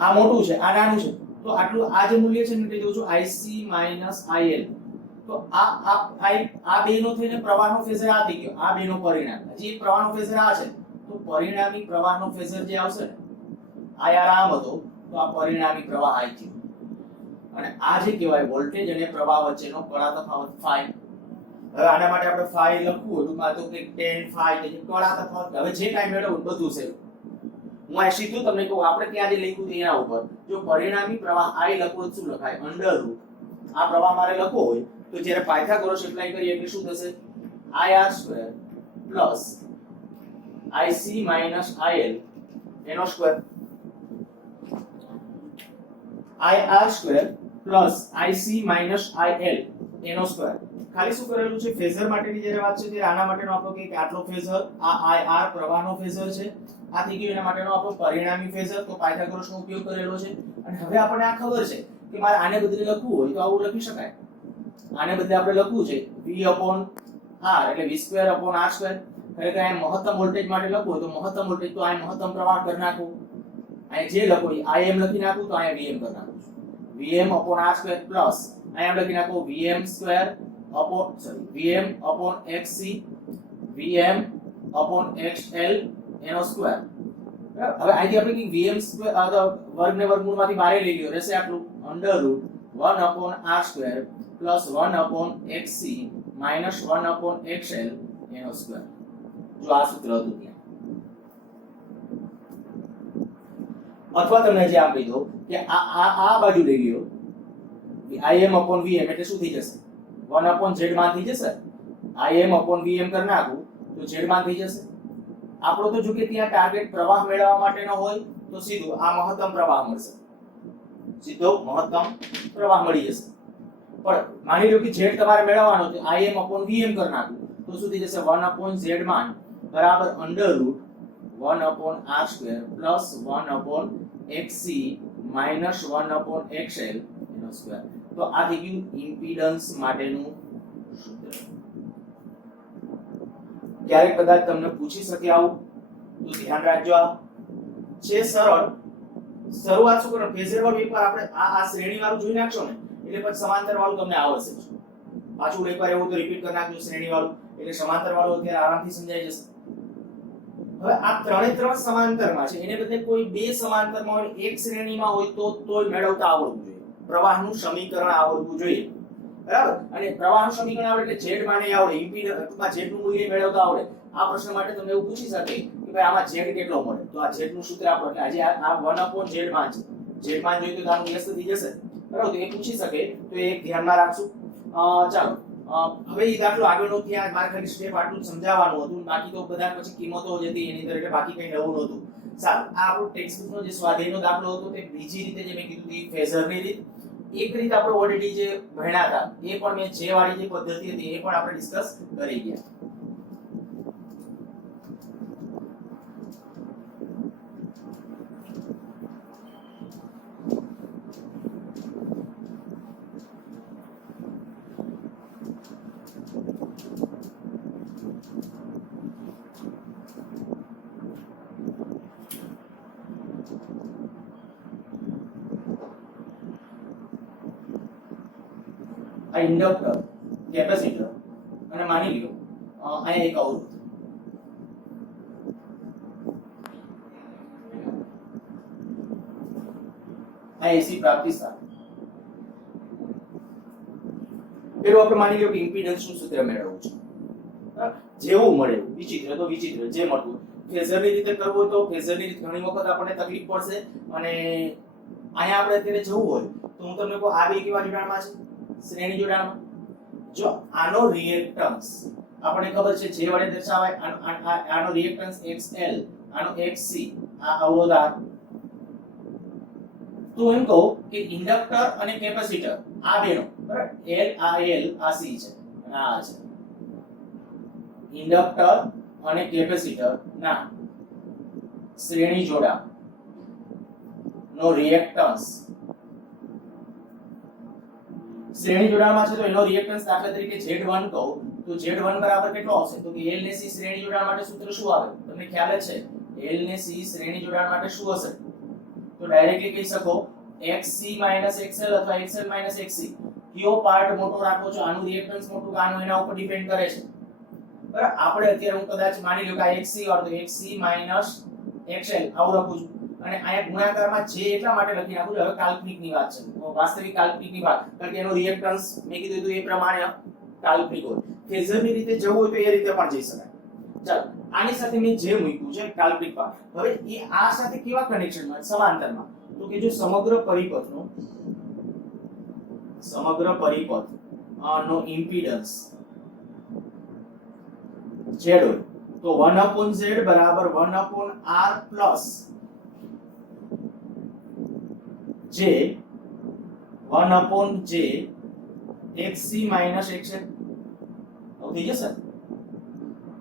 આ મોટું છે આ નાનું છે, તો આટલું આ જે મૂલ્ય છે ને તે દઉં છું IC IL. તો આ બેનો થઈને પ્રવાહનો ફેઝર આ થઈ ગયો. આ બેનો પરિણામ હજી પ્રવાહનો ફેઝર આ છે, તો પરિણામી પ્રવાહનો ફેઝર જે આવશે ને IR આમ હતો, તો આ પરિણામી પ્રવાહ I થયો. અને આ જે કહેવાય વોલ્ટેજ અને પ્રવાહ વચ્ચેનો કળા તફાવત phi. હવે આના માટે આપણે phi લખવું હોય તો કે tan phi કે કળા તફાવત. હવે જે કાંઈ મેળવવું બધું છે હું આ સીધું તમને કહું, આપણે ત્યાં જે લખ્યું છે એના ઉપર જો પરિણામી પ્રવાહ I લખવો તો શું લખાય? √ આ પ્રવાહ મારે લખવો હોય તો જ્યારે પાયથાગોરસ એપ્લાય કરીએ એટલે શું થશે? IR² + IC - IL એનો સ્ક્વેર. IR² + IC - IL એનો સ્ક્વેર. ખાલી શું કરેલું છે? ફેઝર માટેની જ્યારે વાત છે ત્યારે આના માટેનો આપણો કે આટલો ફેઝર, આ IR પ્રવાહનો ફેઝર છે, આ થઈ ગયું. એના માટેનો આપણો પરિણામી ફેઝર, તો પાયથાગોરસનો ઉપયોગ કરેલો છે. અને હવે આપણને આ ખબર છે કે મારે આને બદલે લખવું હોય તો આવું લખી શકાય. આને બદલે આપણે લખવું છે v upon r એટલે v square upon r square. ખરેખર આ મહત્તમ વોલ્ટેજ માટે લખવું હોય તો મહત્તમ વોલ્ટેજ તો આ મહત્તમ પ્રવાહ કરી નાખું. આ જે લખો Im લખી નાખું તો આ Vm કરી નાખું. Vm upon r square plus અહીંયા લખી નાખો Vm square upon Vm upon xc Vm upon xl એનો સ્ક્વેર. હવે અહીંથી આપણે કે Vm સ્ક્વેર વર્ગને વર્ગમૂળમાંથી બહાર લઈ લ્યો રહેશે આટલું under route 1 upon r square plus 1 upon xc minus 1 upon xl એનો સ્ક્વેર. જો આ સૂત્ર હતું ત્યાં. અથવા તમને જે આમ કહી દો કે આ બાજુ લઈ લ્યો Im upon Vm એટલે શું થઈ જશે 1 upon z માં થઈ જશે. Im upon Vm કરી નાખું તો z માં થઈ જશે. આપણો તો જો કે ત્યાં ટાર્ગેટ પ્રવાહ મેળવવા માટેનો હોય તો સીધું આ મહત્તમ પ્રવાહ મળશે. સીધો મહત્તમ પ્રવાહ મળી જશે. પણ માની લો કે z તમારે મેળવવાનો છે Im upon Vm કરી નાખું તો શું થઈ જશે 1 upon z मान બરાબર under route 1 upon r square plus 1 upon xc minus 1 upon xl એનો સ્ક્વેર. તો આ થઈ ગયું ઇમ્પિડન્સ માટેનું સૂત્ર. ક્યારેક કદાચ તમને પૂછી શકે આવું તો ધ્યાન રાખજો. આ છે સરળ. શરૂઆત શું કરો ફેઝર વાળું એકવાર આપણે આ શ્રેણી વાળું જોઈ નાખશો ને એટલે પછી સમાંતર વાળું તમને આવડશે. પાછું એકવાર એવું તો રિપીટ કરી નાખજો શ્રેણી વાળું એટલે સમાંતર વાળું અત્યારે આરામથી સમજાઈ જશે. હવે આ ત્રણ સમાંતરમાં છે એને બદલે કોઈ બે સમાંતરમાં હોય એક શ્રેણીમાં હોય તો તોય મેળવતા આવડવું જોઈએ. પ્રવાહનું સમીકરણ આવડવું જોઈએ. બરાબર. અને પ્રવાહનું સમીકરણ આવડે એટલે z માને આવડે ઇમ્પિડન્સ અથવા z નું મૂલ્ય મેળવતા આવડે. આ પ્રશ્ન માટે તમને એવું પૂછી શકે કે ભાઈ આમાં z કેટલો મળે તો આ z નું સૂત્ર આપણો એટલે આજે આ 1 upon z मान છે. z मान જોઈએ તો આનું વ્યસ્ત થઈ જશે. બરાબર. તો એ પૂછી શકે તો એ ધ્યાનમાં રાખશું. ચાલો હવે એ દાખલો આગળનો ત્યાં મારે ખાલી સ્ટેપ આટલું સમજાવવાનું હતું. બાકી તો બધા પછી કિંમતો જ હતી એની અંદર એટલે બાકી કંઈ નવું નહોતું. સારું. આ આપણો ટેક્સ્ટ બુકનો જે સ્વાધ્યાયનો દાખલો હતો તે બીજી રીતે જે મેં કીધું હતી ફેઝરની રીત. એક રીત આપણે ઓલરેડી જે ભણ્યા હતા એ પણ મેં જે વાળી જે પદ્ધતિ હતી એ પણ આપણે ડિસ્કસ કરી ગયા. આ ઇન્ડક્ટર કેપેસિટર અને માની લ્યો અહીંયા એક અવરોધ આ એસી પ્રાપ્તિસ્થાન પેલું આપણે માની લ્યો કે ઇમ્પિડન્સનું સૂત્ર મેળવવું છે. જેવું મળે વિચિત્ર તો વિચિત્ર જે મળતું ફેઝરની રીતે કરવું હોય તો ફેઝરની રીતે ઘણી વખત આપણને તકલીફ પડશે. અને અહીંયા આપણે અત્યારે જવું હોય તો હું તમને કહું આ બે કેવા જોડાણમાં છે શ્રેણી જોડાણમાં. જો આનો રિએક્ટન્સ આપણને ખબર છે જે વડે દર્શાવાય આનો રિએક્ટન્સ XL આનો XC આ અવરોધ R. તો એમ કહો કે ઇન્ડક્ટર અને કેપેસિટર આ બેનો બરાબર L આ C છે અને આ છે ઇન્ડક્ટર અને કેપેસિટર ના શ્રેણી જોડાણ નો રિએક્ટન્સ શ્રેણી જોડાણમાં છે તો એનો રિએક્ટન્સ દાખલા તરીકે Z1 કહો તો Z1 બરાબર કેટલો આવશે તો કે L ને C શ્રેણી જોડાણ માટે સૂત્ર શું આવે તમને ખ્યાલ જ છે. L ને C શ્રેણી જોડાણ માટે શું હશે તો ડાયરેક્ટલી કહી શકો XC XL અથવા XL XC. કયો પાર્ટ મોટો રાખો છો આનું રિએક્ટન્સ મોટું કે આનું એના ઉપર ડિપેન્ડ કરે છે. બરાબર. આપણે અત્યારે હું કદાચ માની લો કે આ XC વાળો તો XC XL આવું લખું છું અને અહીંયા ગુણાકારમાં જે એટલા માટે લખી નાખું છું. હવે કાલ્પનિકની વાત છે વાસ્તવિક કાલ્પનિકની વાત કારણ કે એનો રિએક્ટન્સ મેં કીધું હતું એ પ્રમાણે કાલ્પનિક હોય. ફેઝરની રીતે જવું હોય તો એ રીતે પણ જઈ શકાય. ચાલો આની સાથે મેં જે મૂક્યું છે કાલ્પનિક પાર્ટ હવે એ આ સાથે કેવા કનેક્શનમાં સમાંતરમાં તો કે જો સમગ્ર પરિપથ નો ઇમ્પિડન્સ Z હોય તો 1/Z બરાબર 1/R plus J 1/J XC XL થઈ જશે.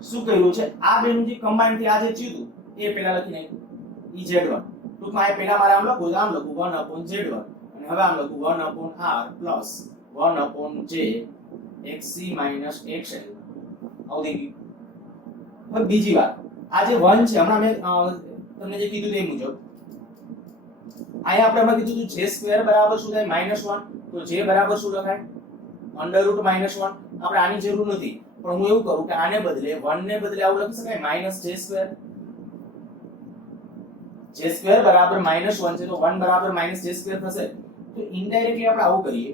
શું કહ્યું છે આ બેનું જે કમ્બાઈન થી આ જે થયું એ પહેલા લખી નાખ્યું ઈ Z1 ટૂંકમાં એ પહેલા મારે આમ લખું 1/Z1 અને હવે આમ લખું 1/R plus 1 upon j xc minus xl આવું થઈ ગયું. હવે બીજી વાત, આ જે 1 છે હમણાં મેં તમને જે કીધું તે મુજબ અહીંયા આપણે હમણાં કીધું j સ્ક્વેર બરાબર શું થાય -1, તો j બરાબર શું લખાય √ -1. આપણે આની જરૂર નથી, પણ હું એવું કરું કે આને બદલે 1 ને બદલે આવું લખી શકાય -j સ્ક્વેર. j સ્ક્વેર બરાબર -1 છે તો 1 બરાબર -j સ્ક્વેર થશે. તો ઇનડાયરેક્ટલી આપણે આવું કરીએ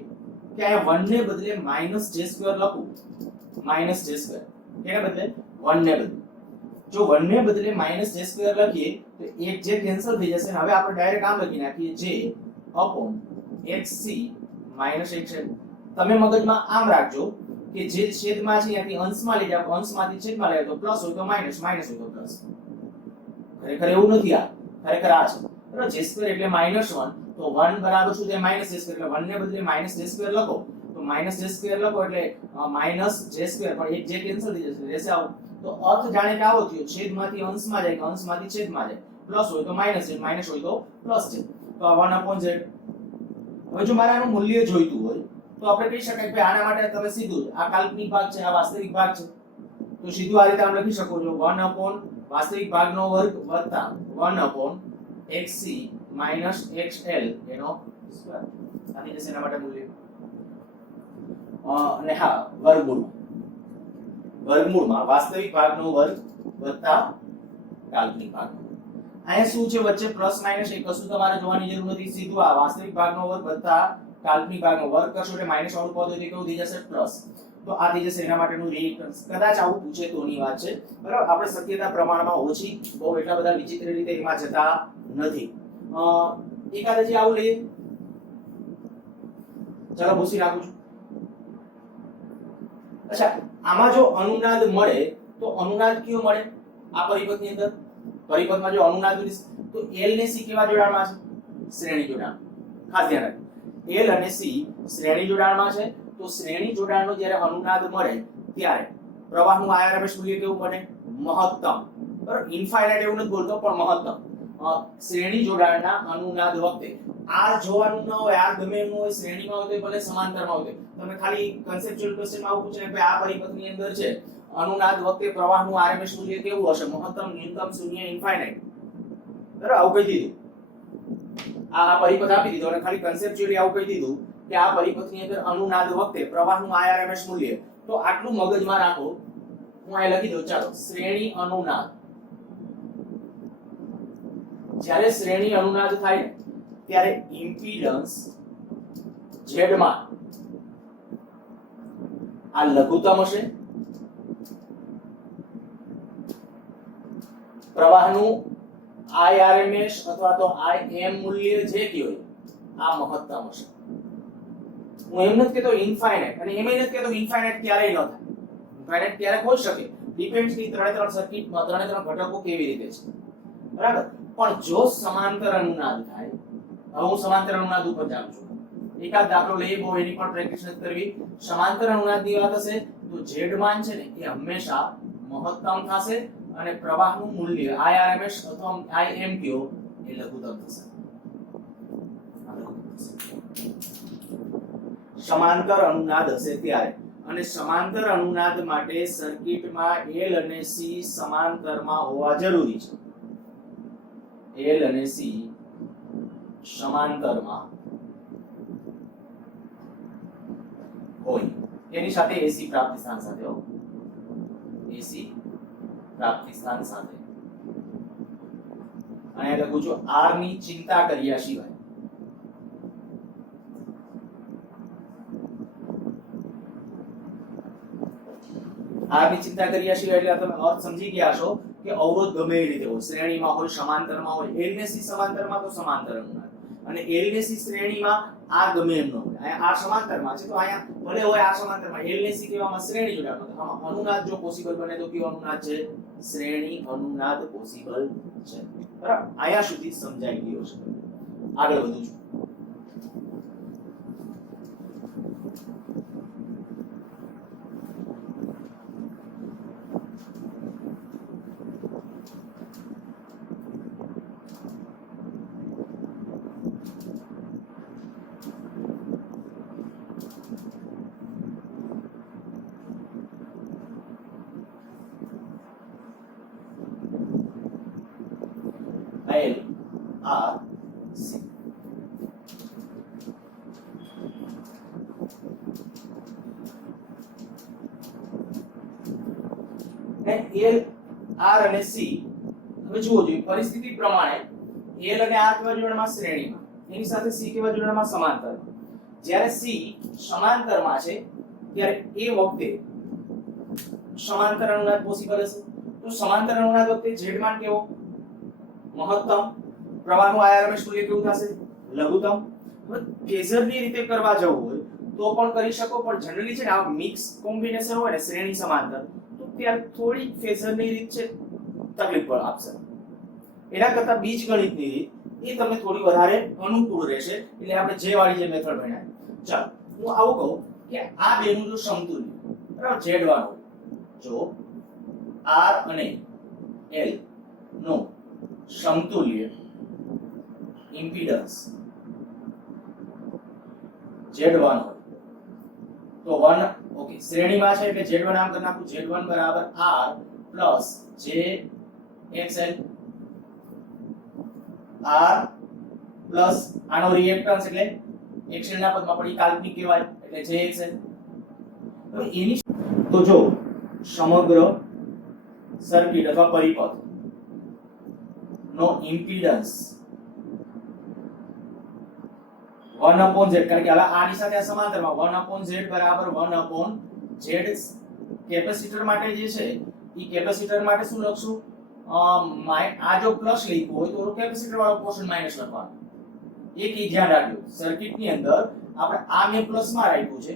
કે આ 1 ને બદલે -j સ્ક્વેર લખું, -j સ્ક્વેર કેને બદલે 1 ને બદલે. જો 1 ને બદલે -j સ્ક્વેર લખીએ તો એક જે કેન્સલ થઈ જશે. હવે આપણે ડાયરેક્ટ આમ લખી નાખીએ j upon xc xl. તમે મગજમાં આમ રાખજો કે જે છેદમાં છે ત્યાંથી અંશમાં લઈ જાવ, અંશમાંથી છેદમાં લઈ જાવ તો પ્લસ હોય તો માઈનસ, માઈનસ હોય તો પ્લસ. ખરેખર એવું નથી, આ ખરેખર આ છે બરાબર. j સ્ક્વેર એટલે -1 તો 1 બરાબર શું થાય -j સ્ક્વેર. એટલે 1 ને બદલે -j સ્ક્વેર લખો તો -j સ્ક્વેર લખો એટલે -j સ્ક્વેર, પણ એક જે કેન્સલ થઈ જશે રહેશે આવું. તો અર્થ જાણે કે આવો થયો, છેદમાંથી અંશમાં જાય કે અંશમાંથી છેદમાં જાય, પ્લસ હોય તો માઈનસ છે, માઈનસ હોય તો પ્લસ છે. તો આ 1 upon z. હવે જો મારે આનું મૂલ્ય જોઈતું હોય તો આપણે કહી શકાય કે આના માટે તમે સીધું આ કાલ્પનિક ભાગ છે, આ વાસ્તવિક ભાગ છે, તો સીધું આ રીતે આમ લખી શકો છો 1 upon વાસ્તવિક ભાગનો વર્ગ વત્તા 1 upon xc minus xl એનો સ્ક્વેર. આની જશે એના માટે મૂલ્ય અને હા વર્ગમૂળમાં વાસ્તવિક ભાગનો વર્ગ વત્તા કાલ્પનિક ભાગનો. અહીંયા શું છે વચ્ચે પ્લસ માઈનસ એ કશું તમારે જોવાની જરૂર નથી, સીધું આ વાસ્તવિક ભાગનો વર્ગ વત્તા કાલ્પનિક ભાગનો વર્ગ કરશો એટલે માઈનસ વાળું પદ હોય તો કેવું થઈ જશે પ્લસ. તો આ થઈ જશે એના માટેનું રિએક્ટન્સ. કદાચ આવું પૂછે તોની વાત છે બરાબર. આપણે શક્યતા પ્રમાણમાં ઓછી, બહુ એટલા બધા વિચિત્ર રીતે એમાં જતા નથી. એકાદ જે આવું લઈએ, ચાલો પૂછી નાખું છું. અચ્છા, આમાં જો અનુનાદ મળે તો અનુનાદ કયો મળે આ પરિપથની અંદર? પરિપથમાં જો અનુનાદ તો L ને C કેવા જોડાણમાં છે? શ્રેણી જોડાણ. ખાસ ધ્યાન રાખજો, L અને C શ્રેણી જોડાણમાં છે. તો શ્રેણી જોડાણનો જ્યારે અનુનાદ મળે ત્યારે પ્રવાહનું આરએમએસ મૂલ્ય કેવું બને? મહત્તમ. બરાબર, ઇન્ફાઇનાઇટ એવું નથી બોલતો, પણ મહત્તમ. શ્રેણી જોડાણના અનુનાદ વખતે આર જોવાનું ન હોય, આર ગમે એનું હોય, શ્રેણીમાં હોય તો ભલે સમાંતરમાં હોય. તમે ખાલી કન્સેપ્ચ્યુઅલ ક્વેશ્ચનમાં આવું પૂછે કે આ પરિપથની અંદર છે અનુનાદ વખતે પ્રવાહનું આરએમએસ મૂલ્ય કેવું હશે? મહત્તમ, ન્યૂનતમ, શૂન્ય, ઇન્ફાઇનાઇટ. બરાબર, આવું કહી દીધું. આ પરિપથ આપી દીધો અને ખાલી કન્સેપ્ચ્યુઅલી આવું કહી દીધું કે આ પરિપથની અંદર અનુનાદ વખતે પ્રવાહનું આરએમએસ મૂલ્ય. તો આટલું મગજમાં રાખો. હું અહીં લખી દઉં, ચાલો. શ્રેણી અનુનાદ, જ્યારે શ્રેણી અનુનાદ થાય ત્યારે ઇમ્પિડન્સ z માં આ લઘુત્તમ હશે, પ્રવાહનું IRMS અથવા તો IM મૂલ્ય જે કયો આ મહત્તમ હશે. હું એમ નથી કહેતો ઇન્ફાઇનાઇટ, અને એમ નથી કહેતો ઇન્ફાઇનાઇટ ક્યારેય ન થાય. ઇન્ફાઇનાઇટ ક્યારેક હોઈ શકે, ડિપેન્ડ્સ ની ત્રણે સર્કિટમાં ત્રણે ઘટકો કેવી રીતે છે બરાબર. પણ જો સમાંતર અનુનાદ થાય, હવે હું સમાંતર અનુનાદ ઉપર જાઉં છું, એકાદ દાખલો લઈએ, બહુ એની પણ પ્રેક્ટિસ નથી કરવી. સમાંતર અનુનાદની વાત હશે તો z માન છે ને એ હંમેશા મહત્તમ થશે અને પ્રવાહનું મૂલ્ય IRMS અથવા IM કયો એ લઘુત્તમ થશે. સમાંતર અનુનાદ હશે ત્યારે, અને સમાંતર અનુનાદ માટે સર્કિટમાં L અને C સમાંતરમાં હોવા જરૂરી છે. L અને C સમાંતરમાં હોય, એની સાથે AC પ્રાપ્તિ સ્થાન સાથે હો, AC પ્રાપ્તિ સ્થાન સાથે. અને લખું છું R ની ચિંતા કર્યા સિવાય. R ની ચિંતા કર્યા સિવાય એટલે તમે અર્થ સમજી ગયા છો કે અવરોધ ગમે એ રીતે હોય, શ્રેણીમાં હોય, સમાંતરમાં હોય. L ને C સમાંતરમાં તો સમાંતર અનુનાદ, અને L ને C શ્રેણીમાં R ગમે એમ ન હોય. અહીંયા R સમાંતરમાં છે તો અહીંયા ભલે હોય R સમાંતરમાં, L ને C કહેવામાં શ્રેણી જોડાણ. આમાં અનુનાદ જો પોસિબલ બને તો કયો અનુનાદ છે? શ્રેણી અનુનાદ પોસિબલ છે. બરાબર, અહીંયા સુધી સમજાઈ ગયો છે. આગળ વધું છું. R C. એલ આર અને સી હવે જુઓ જોઈએ પરિસ્થિતિ પ્રમાણે એલ અને આર કેવા જોડાણમાં શ્રેણીમાં, એની સાથે સી કેવા જોડાણમાં સમાંતર. જ્યારે સી સમાંતરમાં છે ત્યારે એ વખતે સમાંતર અનુનાદ પોસિબલ હશે. તો સમાંતર અનુનાદ વખતે z માન કેવો? મહત્તમ. પ્રવાહનું આરએમએસ મૂલ્ય કેવું થશે? લઘુત્તમ. હવે ફેઝરની રીતે કરવા જવું હોય તો પણ કરી શકો, પણ જનરલી છે ને આ મિક્સ કોમ્બિનેશન હોય ને શ્રેણી સમાંતર, તો ત્યારે થોડી ફેઝરની રીત છે તકલીફ પણ આપશે. એના કરતા બીજગણિતની રીત એ તમને થોડી વધારે અનુકૂળ રહેશે. એટલે આપણે જે વાળી જે મેથડ ભણ્યા. ચાલો હું આવું કહું કે આ બેનું જો સમતુલ્ય બરાબર z1 હોય, જો r અને l નો સમતુલ્ય ઇમ્પિડન્સ z1 હોય તો 1 ઓકે શ્રેણીમાં છે એટલે z1 આમ કરી નાખું. z1 બરાબર r plus jxl, r plus આનો રિએક્ટન્સ એટલે xl ના પદમાં પડી કાલ્પનિક કહેવાય એટલે jxl. હવે એની તો જો સમગ્ર સર્કિટ અથવા પરિપથ નો ઇમ્પિડન્સ 1/z, કારણ કે હવે આની સાથે આ સમાંતરમાં 1/z બરાબર 1/z. કેપેસિટર માટે જે છે એ કેપેસિટર માટે શું લખશું? આ જો પ્લસ લખ્યું હોય તો કેપેસિટર વાળો પોર્શન માઈનસ લખવાનો. એક ઈ ધ્યાન રાખજો, સર્કિટની અંદર આપણે આ મેં પ્લસ માં રાખ્યું છે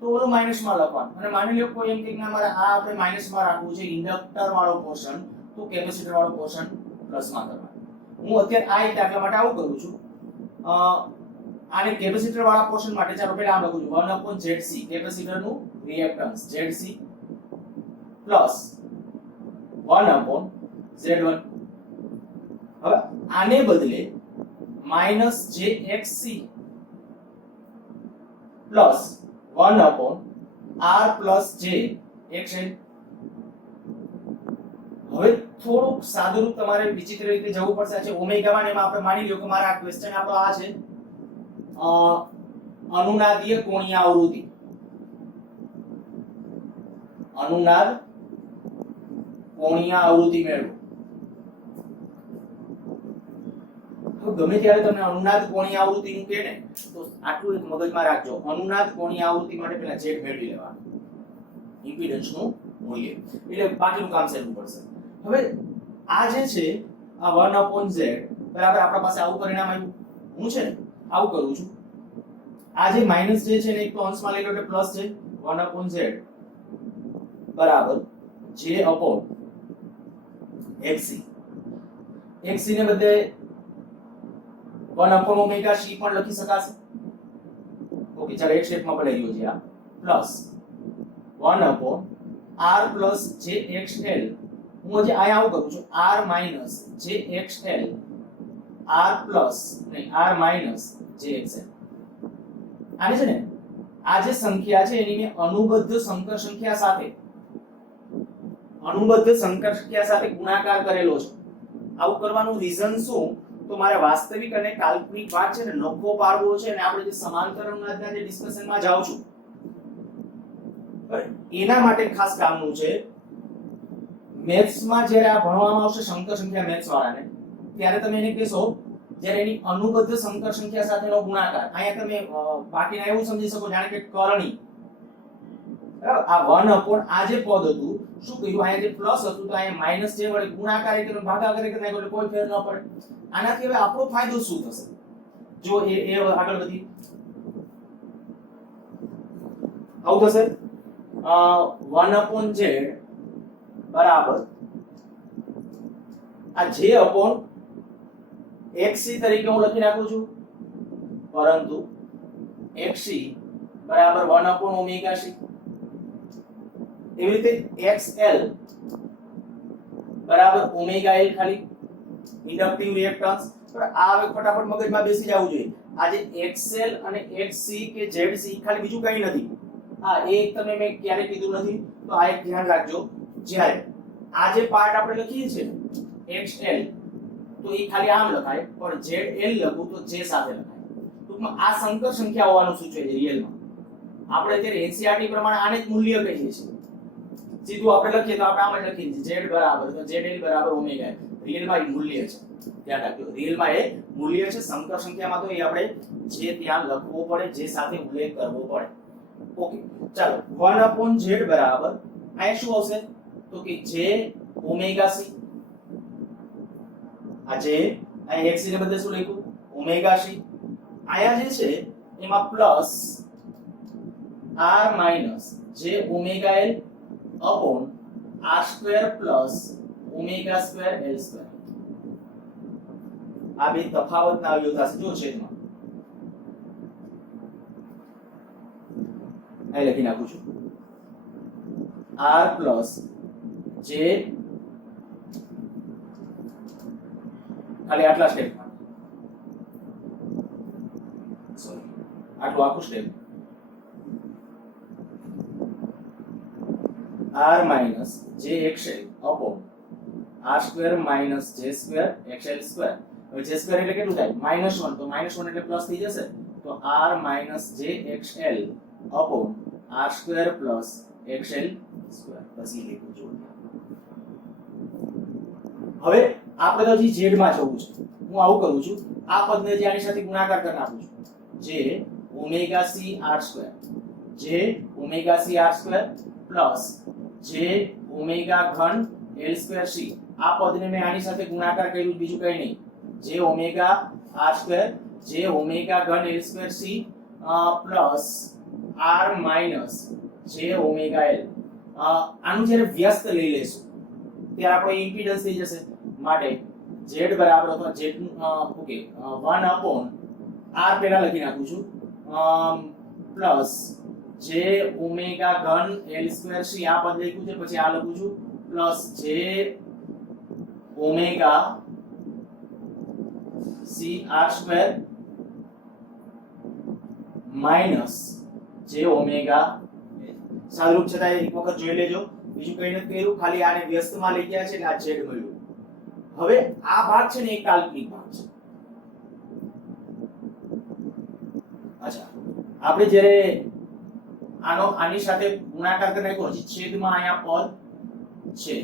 તો ઓલું માઈનસ માં લખવાનું. અને માની લો કોઈ એમ કે અમારે આ આપણે માઈનસ માં રાખવું છે ઇન્ડક્ટર વાળો પોર્શન, તો કેપેસિટર વાળો પોર્શન પ્લસ માં કરવાનો. હું અત્યારે આ એક દાખલા માટે આવું કરું છું. આને કેપેસિટર વાળા પોર્શન માટે ચાલો પહેલા આમ લખું છું 1/zc કેપેસિટર નું રિએક્ટન્સ zc પ્લસ 1/z1. હવે આને બદલે -jxc plus 1/r plus jxl. હવે થોડુંક સાદુરૂપ તમારે વિચિત્ર રીતે જવું પડશે. છે ઓમેગા માં એમાં આપણે માની લ્યો કે મારા આ ક્વેશ્ચન આપણો આ છે અનુનાદીય કોણીય આવૃત્તિ. અનુનાદ કોણીય આવૃત્તિ મેળવો. તો ગમે ત્યારે તમને અનુનાદ કોણીય આવૃત્તિ નું કહે ને તો આટલું એક મગજમાં રાખજો. અનુનાદ કોણીય આવૃત્તિ માટે પહેલા z મેળવી લેવાનું, ઇમ્પિડન્સ નું મૂલ્ય, એટલે બાકીનું કામ સહેલું પડશે. હવે આ જે છે આ 1/z બરાબર આપણા પાસે આવું પરિણામ આવ્યું. હું છે ને આવું કરું છું, આ જે માઈનસ જે છે ને એક તો અંશમાં લઈ લો એટલે પ્લસ છે 1/z બરાબર j/xc. xc ને બદલે 1/ωc પણ લખી શકાશે. ઓકે ચાલો એક સ્ટેપમાં આપણે લઈ લો છે આ પ્લસ 1/r પ્લસ jxl. હું હજી અહીંયા આવું કરું છું r minus jxl, r plus નહીં r માઈનસ jxl. આને છે ને આ જે સંખ્યા છે એની મેં અનુબદ્ધ સંકર સંખ્યા સાથે ગુણાકાર કરેલો છે. આવું કરવાનું રીઝન શું? તો મારે વાસ્તવિક અને કાલ્પનિક ભાગ છે ને નફો પાડવો છે અને આપણે જે સમાંતર અનુનાદના જે ડિસ્કશનમાં જાઉં છું એના માટે ખાસ કામનું છે. મેથ્સમાં જ્યારે આ ભણવામાં આવશે સંકર સંખ્યા મેથ્સ વાળાને, ત્યારે તમે એને કહેશો જ્યારે એની અનુબદ્ધ સંકર સંખ્યા સાથેનો ગુણાકાર. અહીંયા તમે બાકીના એવું સમજી શકો જાણે કે કરણી. બરાબર આ 1 આ જે પદ હતું શું કહ્યું, અહીંયા જે પ્લસ હતું તો અહીંયા માઈનસ જે વડે ગુણાકાર એટલે ભાગાકાર કરી નાખ્યો એટલે કોઈ ફેર ન પડે. આનાથી હવે આપણો ફાયદો શું થશે? જો એ આગળ વધી આવું થશે 1/z બરાબર આ j/xc તરીકે હું લખી નાખું છું, પરંતુ xc બરાબર 1/ωc. એવી રીતે xl બરાબર ωl ખાલી ઇન્ડક્ટિવ રિએક્ટન્સ. આ હવે ફટાફટ મગજમાં બેસી જવું જોઈએ. આ જે xl અને xc કે zc ખાલી બીજું કંઈ નથી. હા એક તમે મેં ક્યારે કીધું નથી તો આ એક ધ્યાન રાખજો. જ્યારે આ જે પાર્ટ આપણે લખીએ છીએ xl તો એ ખાલી આમ લખાય, પણ ZL લખું તો J સાથે લખાય. ટૂંકમાં આ સંકર સંખ્યા હોવાનું સૂચવે છે રિયલમાં. આપણે અત્યારે NCERT પ્રમાણે આને જ મૂલ્ય કહીએ છીએ. સીધું આપણે લખીએ તો આપણે આમ જ લખીએ છીએ Z બરાબર તો ZL બરાબર ઓમેગા. રિયલમાં એ મૂલ્ય છે, ધ્યાન રાખજો. રિયલમાં એ મૂલ્ય છે. સંકર સંખ્યામાં તો એ આપણે જે ત્યાં લખવો પડે, જે સાથે ઉલ્લેખ કરવો પડે. ઓકે, ચાલો 1/z બરાબર અહીંયા શું આવશે તો કે J ઓમેગા C. આ જે અહીંયા x ને બદલે શું લખ્યું ઓમેગા C. અહીંયા જે છે એમાં plus r minus J omega L upon r square plus omega square L square. આ બે તફાવતના અવયવ થશે જો છેદમાં. અહીં લખી નાખું છું r પ્લસ J ખાલી આટલા સ્ટેપમાં, સોરી આટલું આખું step r minus J XL upon r square minus J square XL square. હવે J સ્ક્વેર એટલે કેટલું થાય -1 તો -1 એટલે પ્લસ થઈ જશે તો r minus J XL upon r square plus XL square. પછી લખું છું. હવે આપણે તો જે z માં જવું છે, હું આવું કરું છું, આ પદને જે આની સાથે ગુણાકાર કરી નાખું છું. J omega C r square, J omega C r square plus J omega ઘન L સ્ક્વેર C. આ પદને મેં આની સાથે ગુણાકાર કર્યું, બીજું કંઈ નહીં. J omega r square, J omega ઘન L square C plus r minus J omega L. આનું જ્યારે વ્યસ્ત લઈ લેશું ત્યારે આપણો ઇમ્પિડન્સ થઈ જશે. માટે z બરાબર અથવા z ઓકે 1 અપોન r પહેલા લખી નાખું છું પ્લસ J ઓમેગા ઘન L સ્ક્વેર C. આ પદ લખ્યું છે, પછી આ લખું છું plus J omega C r square minus J omega. સાદુરૂપ છતાં એક વખત જોઈ લેજો, બીજું કંઈ નથી કર્યું, ખાલી આને વ્યસ્તમાં લઈ ગયા છે એટલે આ z મળ્યું. હવે આ ભાગ છે ને એક કાલ્પનિક ભાગ છે. અચ્છા, આપણે જ્યારે આની સાથે ગુણાકાર કરી નાખ્યો, હજી છેદમાં અહીંયા પદ છે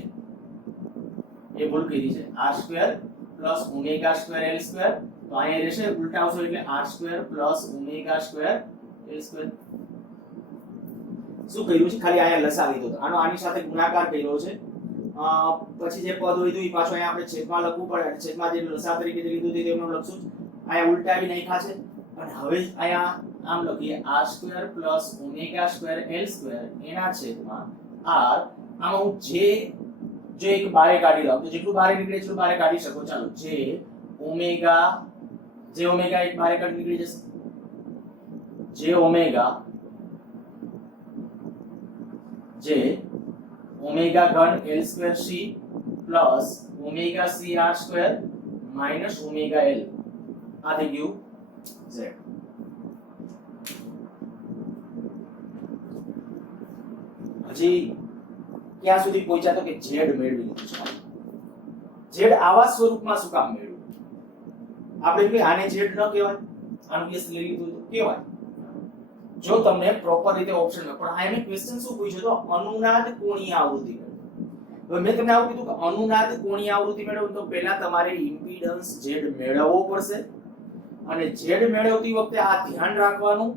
એ ભૂલ કરી છે. r square plus omega square L square. તો અહીંયા રહેશે ઉલટા આવશે એટલે r square plus omega square L square. શું કર્યું છે ખાલી અહીંયા લસા લીધો હતો, આનો આની સાથે ગુણાકાર કર્યો છે. પછી જે પદ હોય તો એ પાછો અહીંયા આપણે છેદમાં લખવું પડે. છેદમાં જે લસા તરીકે જે લીધું તે એમનું લખશું. અહીંયા ઉલટાવી નાખ્યા છે અને હવે અહીંયા આમ લખીએ r square plus omega square L square એના છેદમાં r. આમાં હું જે એક બારે કાઢી લઉં તો જેટલું બારે નીકળે એટલું બારે કાઢી શકો. ચાલો J ઓમેગા એક બારે કાઢી નીકળી જશે. J ઓમેગા ઘન L square C plus omega C r square minus omega L. આ થઈ ગયું Z. હજી ક્યાં સુધી પહોંચ્યા તો કે Z મેળવી લીધું છે. Z આવા સ્વરૂપમાં શું કામ મેળવ્યું? આપણે કે આને Z ન કહેવાય, આનું વ્યસ્ત લઈ લીધું તો કહેવાય જો તમને પ્રોપર રીતે ઓપ્શન મળે. પણ આ એમે ક્વેશ્ચન શું પૂછ્યો તો અનુનાદ કોણીય આવૃત્તિ મેળવો. હવે મેં તમને આવું કીધું કે અનુનાદ કોણીય આવૃત્તિ મેળવો તો પહેલા તમારે ઇમ્પિડન્સ Z મેળવવો પડશે. અને Z મેળવતી વખતે આ ધ્યાન રાખવાનું,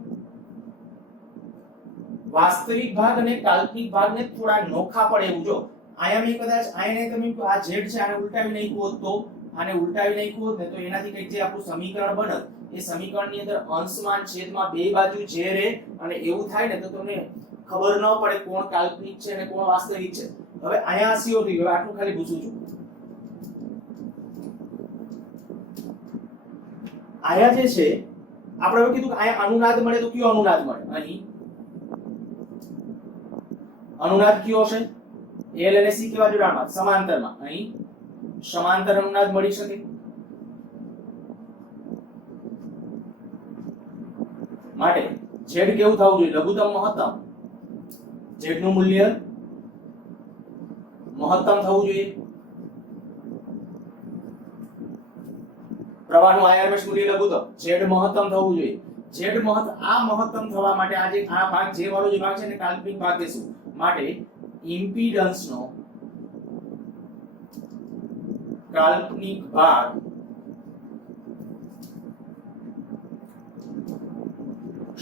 વાસ્તવિક ભાગ અને કાલ્પનિક ભાગને થોડા નોખા પડે એવું. જો અહીંયા મેં કદાચ આને તમે આ Z છે આને ઉલટાવી નાખ્યું હોત તો આને ઉલટાવી નાખ્યું હોત ને તો એનાથી કંઈક જે આપણું સમીકરણ બનત એ સમીકરણની અંદર અંશમાં છેદમાં બે બાજુ જે રહે અને એવું થાય ને તો તમને ખબર ન પડે કોણ કાલ્પનિક છે અને કોણ વાસ્તવિક છે. હવે અહીંયા સીઓ થઈ ગયો, આટલું ખાલી પૂછું છું. આયા જે છે આપણે હવે કીધું કે આયા અનુનાદ મળે તો કયો અનુનાદ મળે? અહીં અનુનાદ કયો હશે? L અને C કેવા જોડાણમાં? સમાંતરમાં. અહીં સમાંતર અનુનાદ મળી શકે. માટે z કેવું થવું જોઈએ? લઘુત્તમ મહત્તમ. z નું મૂલ્ય મહત્તમ થવું જોઈએ. પ્રવાહનું આરએમએસ મૂલ્ય લઘુત્તમ z મહત્તમ થવું જોઈએ. આ મહત્તમ થવા માટે આ ભાગ જે વાળો જે ભાગ છે ને કાલ્પનિક ભાગ દેશું માટે ઇમ્પિડન્સ નો કાલ્પનિક ભાગ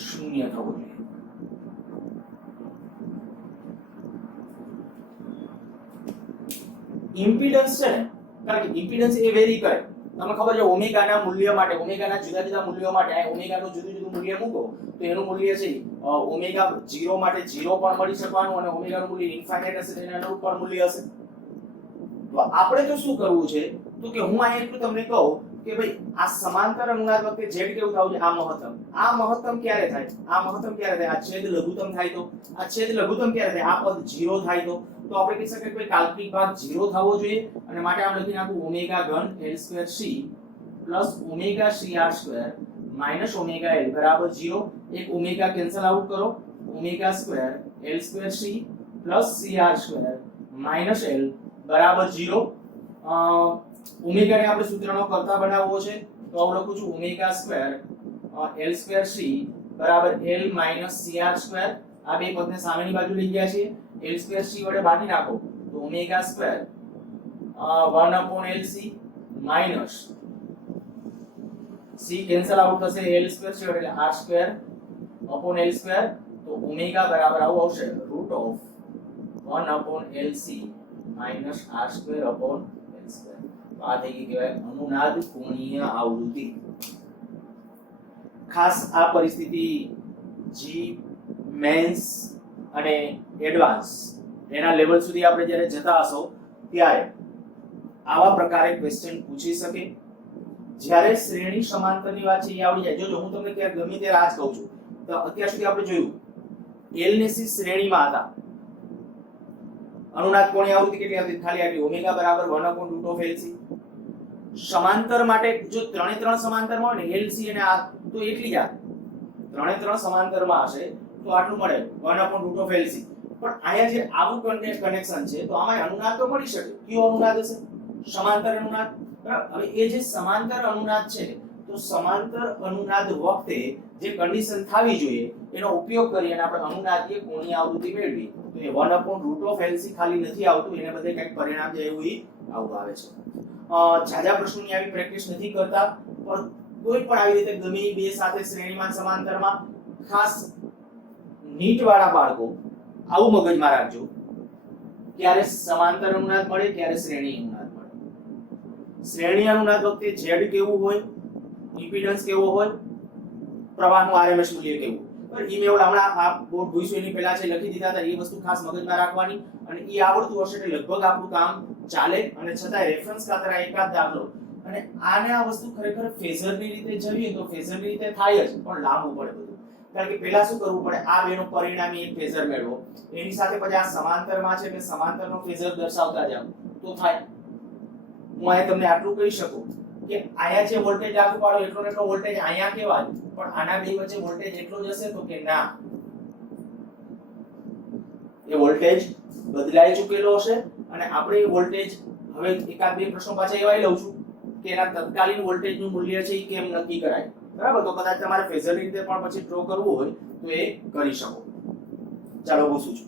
શૂન્ય થવો જોઈએ. ઇમ્પિડન્સ છે ને, કારણ કે ઇમ્પિડન્સ એ વેરી કરે. તમને ખબર છે ઓમેગા ના મૂલ્ય માટે, ઓમેગા ના જુદા જુદા મૂલ્યો માટે આ ઓમેગા નું જુદું જુદું મૂલ્ય મૂકો તો એનું મૂલ્ય છે ઓમેગા 0 માટે 0 પણ મળી શકવાનું અને ઓમેગા નું મૂલ્ય ઇન્ફાઇનાઇટ હશે તેના અનુરૂપ પણ મૂલ્ય હશે. તો આપણે તો શું કરવું છે તો કે હું આ એટલું તમને કહું કે ભાઈ આ સમાંતર અનુનાદ વખતે z કેવું થવું છે, આ મહત્તમ ક્યારે થાય, આ છેદ લઘુત્તમ થાય તો આ છેદ લઘુત્તમ ક્યારે થાય, આ પદ 0 થાય તો આપણે કહી શકીએ કે કાલ્પનિક ભાગ 0 થવો જોઈએ અને માટે આમ લખી નાખું ઓમેગા ઘન L2c omega cr2 minus omega L બરાબર 0. એક ઓમેગા કેન્સલ આઉટ કરો, omega square L2c cr2 minus L બરાબર 0. ઓમેગા ને આપણે સૂત્રનો કરતા બનાવવો છે તો હું લખું છું ઓમેગા સ્ક્વેર L2c બરાબર L માઈનસ cr2. આ બે પદને સામેની બાજુ લઈ ગયા છે, L2c વડે ભાગી નાખો તો omega square 1/LC minus c cancel out થશે, L2c એટલે r2/L2 તો ઓમેગા બરાબર આવું આવશે √1/LC માઈનસ r2/L2. આ થઈ ગઈ કહેવાય અનુનાદ કોણીય આવૃત્તિ. ખાસ આ પરિસ્થિતિ જી મેન્સ અને એડવાન્સ એના લેવલ સુધી આપણે જ્યારે જતા હશો ત્યારે આવા પ્રકારે ક્વેશ્ચન પૂછી શકે. જ્યારે શ્રેણી સમાંતરની વાત છે એ આવડી જાય. જો હું તમને ક્યાંક ગમે ત્યારે આ જ કહું છું તો અત્યાર સુધી આપણે જોયું L ને C શ્રેણીમાં હતા. અનુનાદ કોણીય આવૃત્તિ કેટલી હતી? ખાલી આટલી ઓમેગા બરાબર 1/√LC. સમાંતર માટે જો ત્રણે ત્રણ સમાંતરમાં હોય ને LC અને આ તો એટલી જ આ ત્રણે ત્રણ સમાંતરમાં હશે તો આટલું મળે 1/√LC. પણ આયા જે આવું કનેક્શન છે તો આમાં અનુનાદ તો મળી શકે. કયો અનુનાદ હશે? સમાંતર અનુનાદ. બરાબર. હવે એ જે સમાંતર અનુનાદ છે તો સમાંતર અનુનાદ વખતે જે કન્ડિશન થવી જોઈએ એનો ઉપયોગ કરી અને આપણે અનુનાદીય કોણીય આવૃત્તિ મેળવી તો એ 1/√LC ખાલી નથી આવતું, એને બદલે કંઈક પરિણામ જે એવું આવું આવે છે. જાજા પ્રશ્નોની આવી પ્રેક્ટિસ નથી કરતા પણ કોઈ પણ આવી રીતે ગમે બે સાથે શ્રેણીમાં સમાંતરમાં ખાસ નીટ વાળા બાળકો આવું મગજમાં રાખજો, ક્યારે સમાંતર અનુનાદ મળે ક્યારે શ્રેણી અનુનાદ મળે. શ્રેણી અનુનાદ વખતે z કેવું હોય, ઇમ્પિડન્સ કેવો હોય, પ્રવાહનું આરએમએસ મૂલ્ય કેવું. પણ ઈ મેં હમણાં આ બોર્ડ ભૂઈશું એની પહેલા છે લખી દીધા હતા. એ વસ્તુ ખાસ મગજમાં રાખવાની અને ઈ આવડતું હશે એટલે લગભગ આપણું કામ ચાલે. અને છતાં રેફરન્સ ખાતર આ એકાદ દાખલો અને આને આ વસ્તુ ખરેખર ફેઝરની રીતે જોઈએ તો ફેઝરની રીતે થાય જ પણ લાંબુ પડે બધું. કારણ કે પહેલા શું કરવું પડે, આ બેનો પરિણામી એક ફેઝર મેળવો, એની સાથે પછી આ સમાંતરમાં છે એટલે સમાંતરનો ફેઝર દર્શાવતા જાવ તો થાય. હું અહીંયા તમને આટલું કહી શકું કે આયા જે વોલ્ટેજ લાગુ પાડો એટલો ને એટલો વોલ્ટેજ અહીંયા કેવાય પણ આના બે વચ્ચે વોલ્ટેજ એટલો જ હશે તો કે ના, એ વોલ્ટેજ બદલાઈ ચૂકેલો હશે. અને આપણે એ વોલ્ટેજ હવે એકાદ બે પ્રશ્નો પાછા એવાય લઉં છું કે એના તત્કાલીન વોલ્ટેજનું મૂલ્ય છે એ કેમ નક્કી કરાય. બરાબર. તો કદાચ તમારે ફેઝરની રીતે પણ પછી ડ્રો કરવું હોય તો એ કરી શકો. ચાલો પૂછું છું.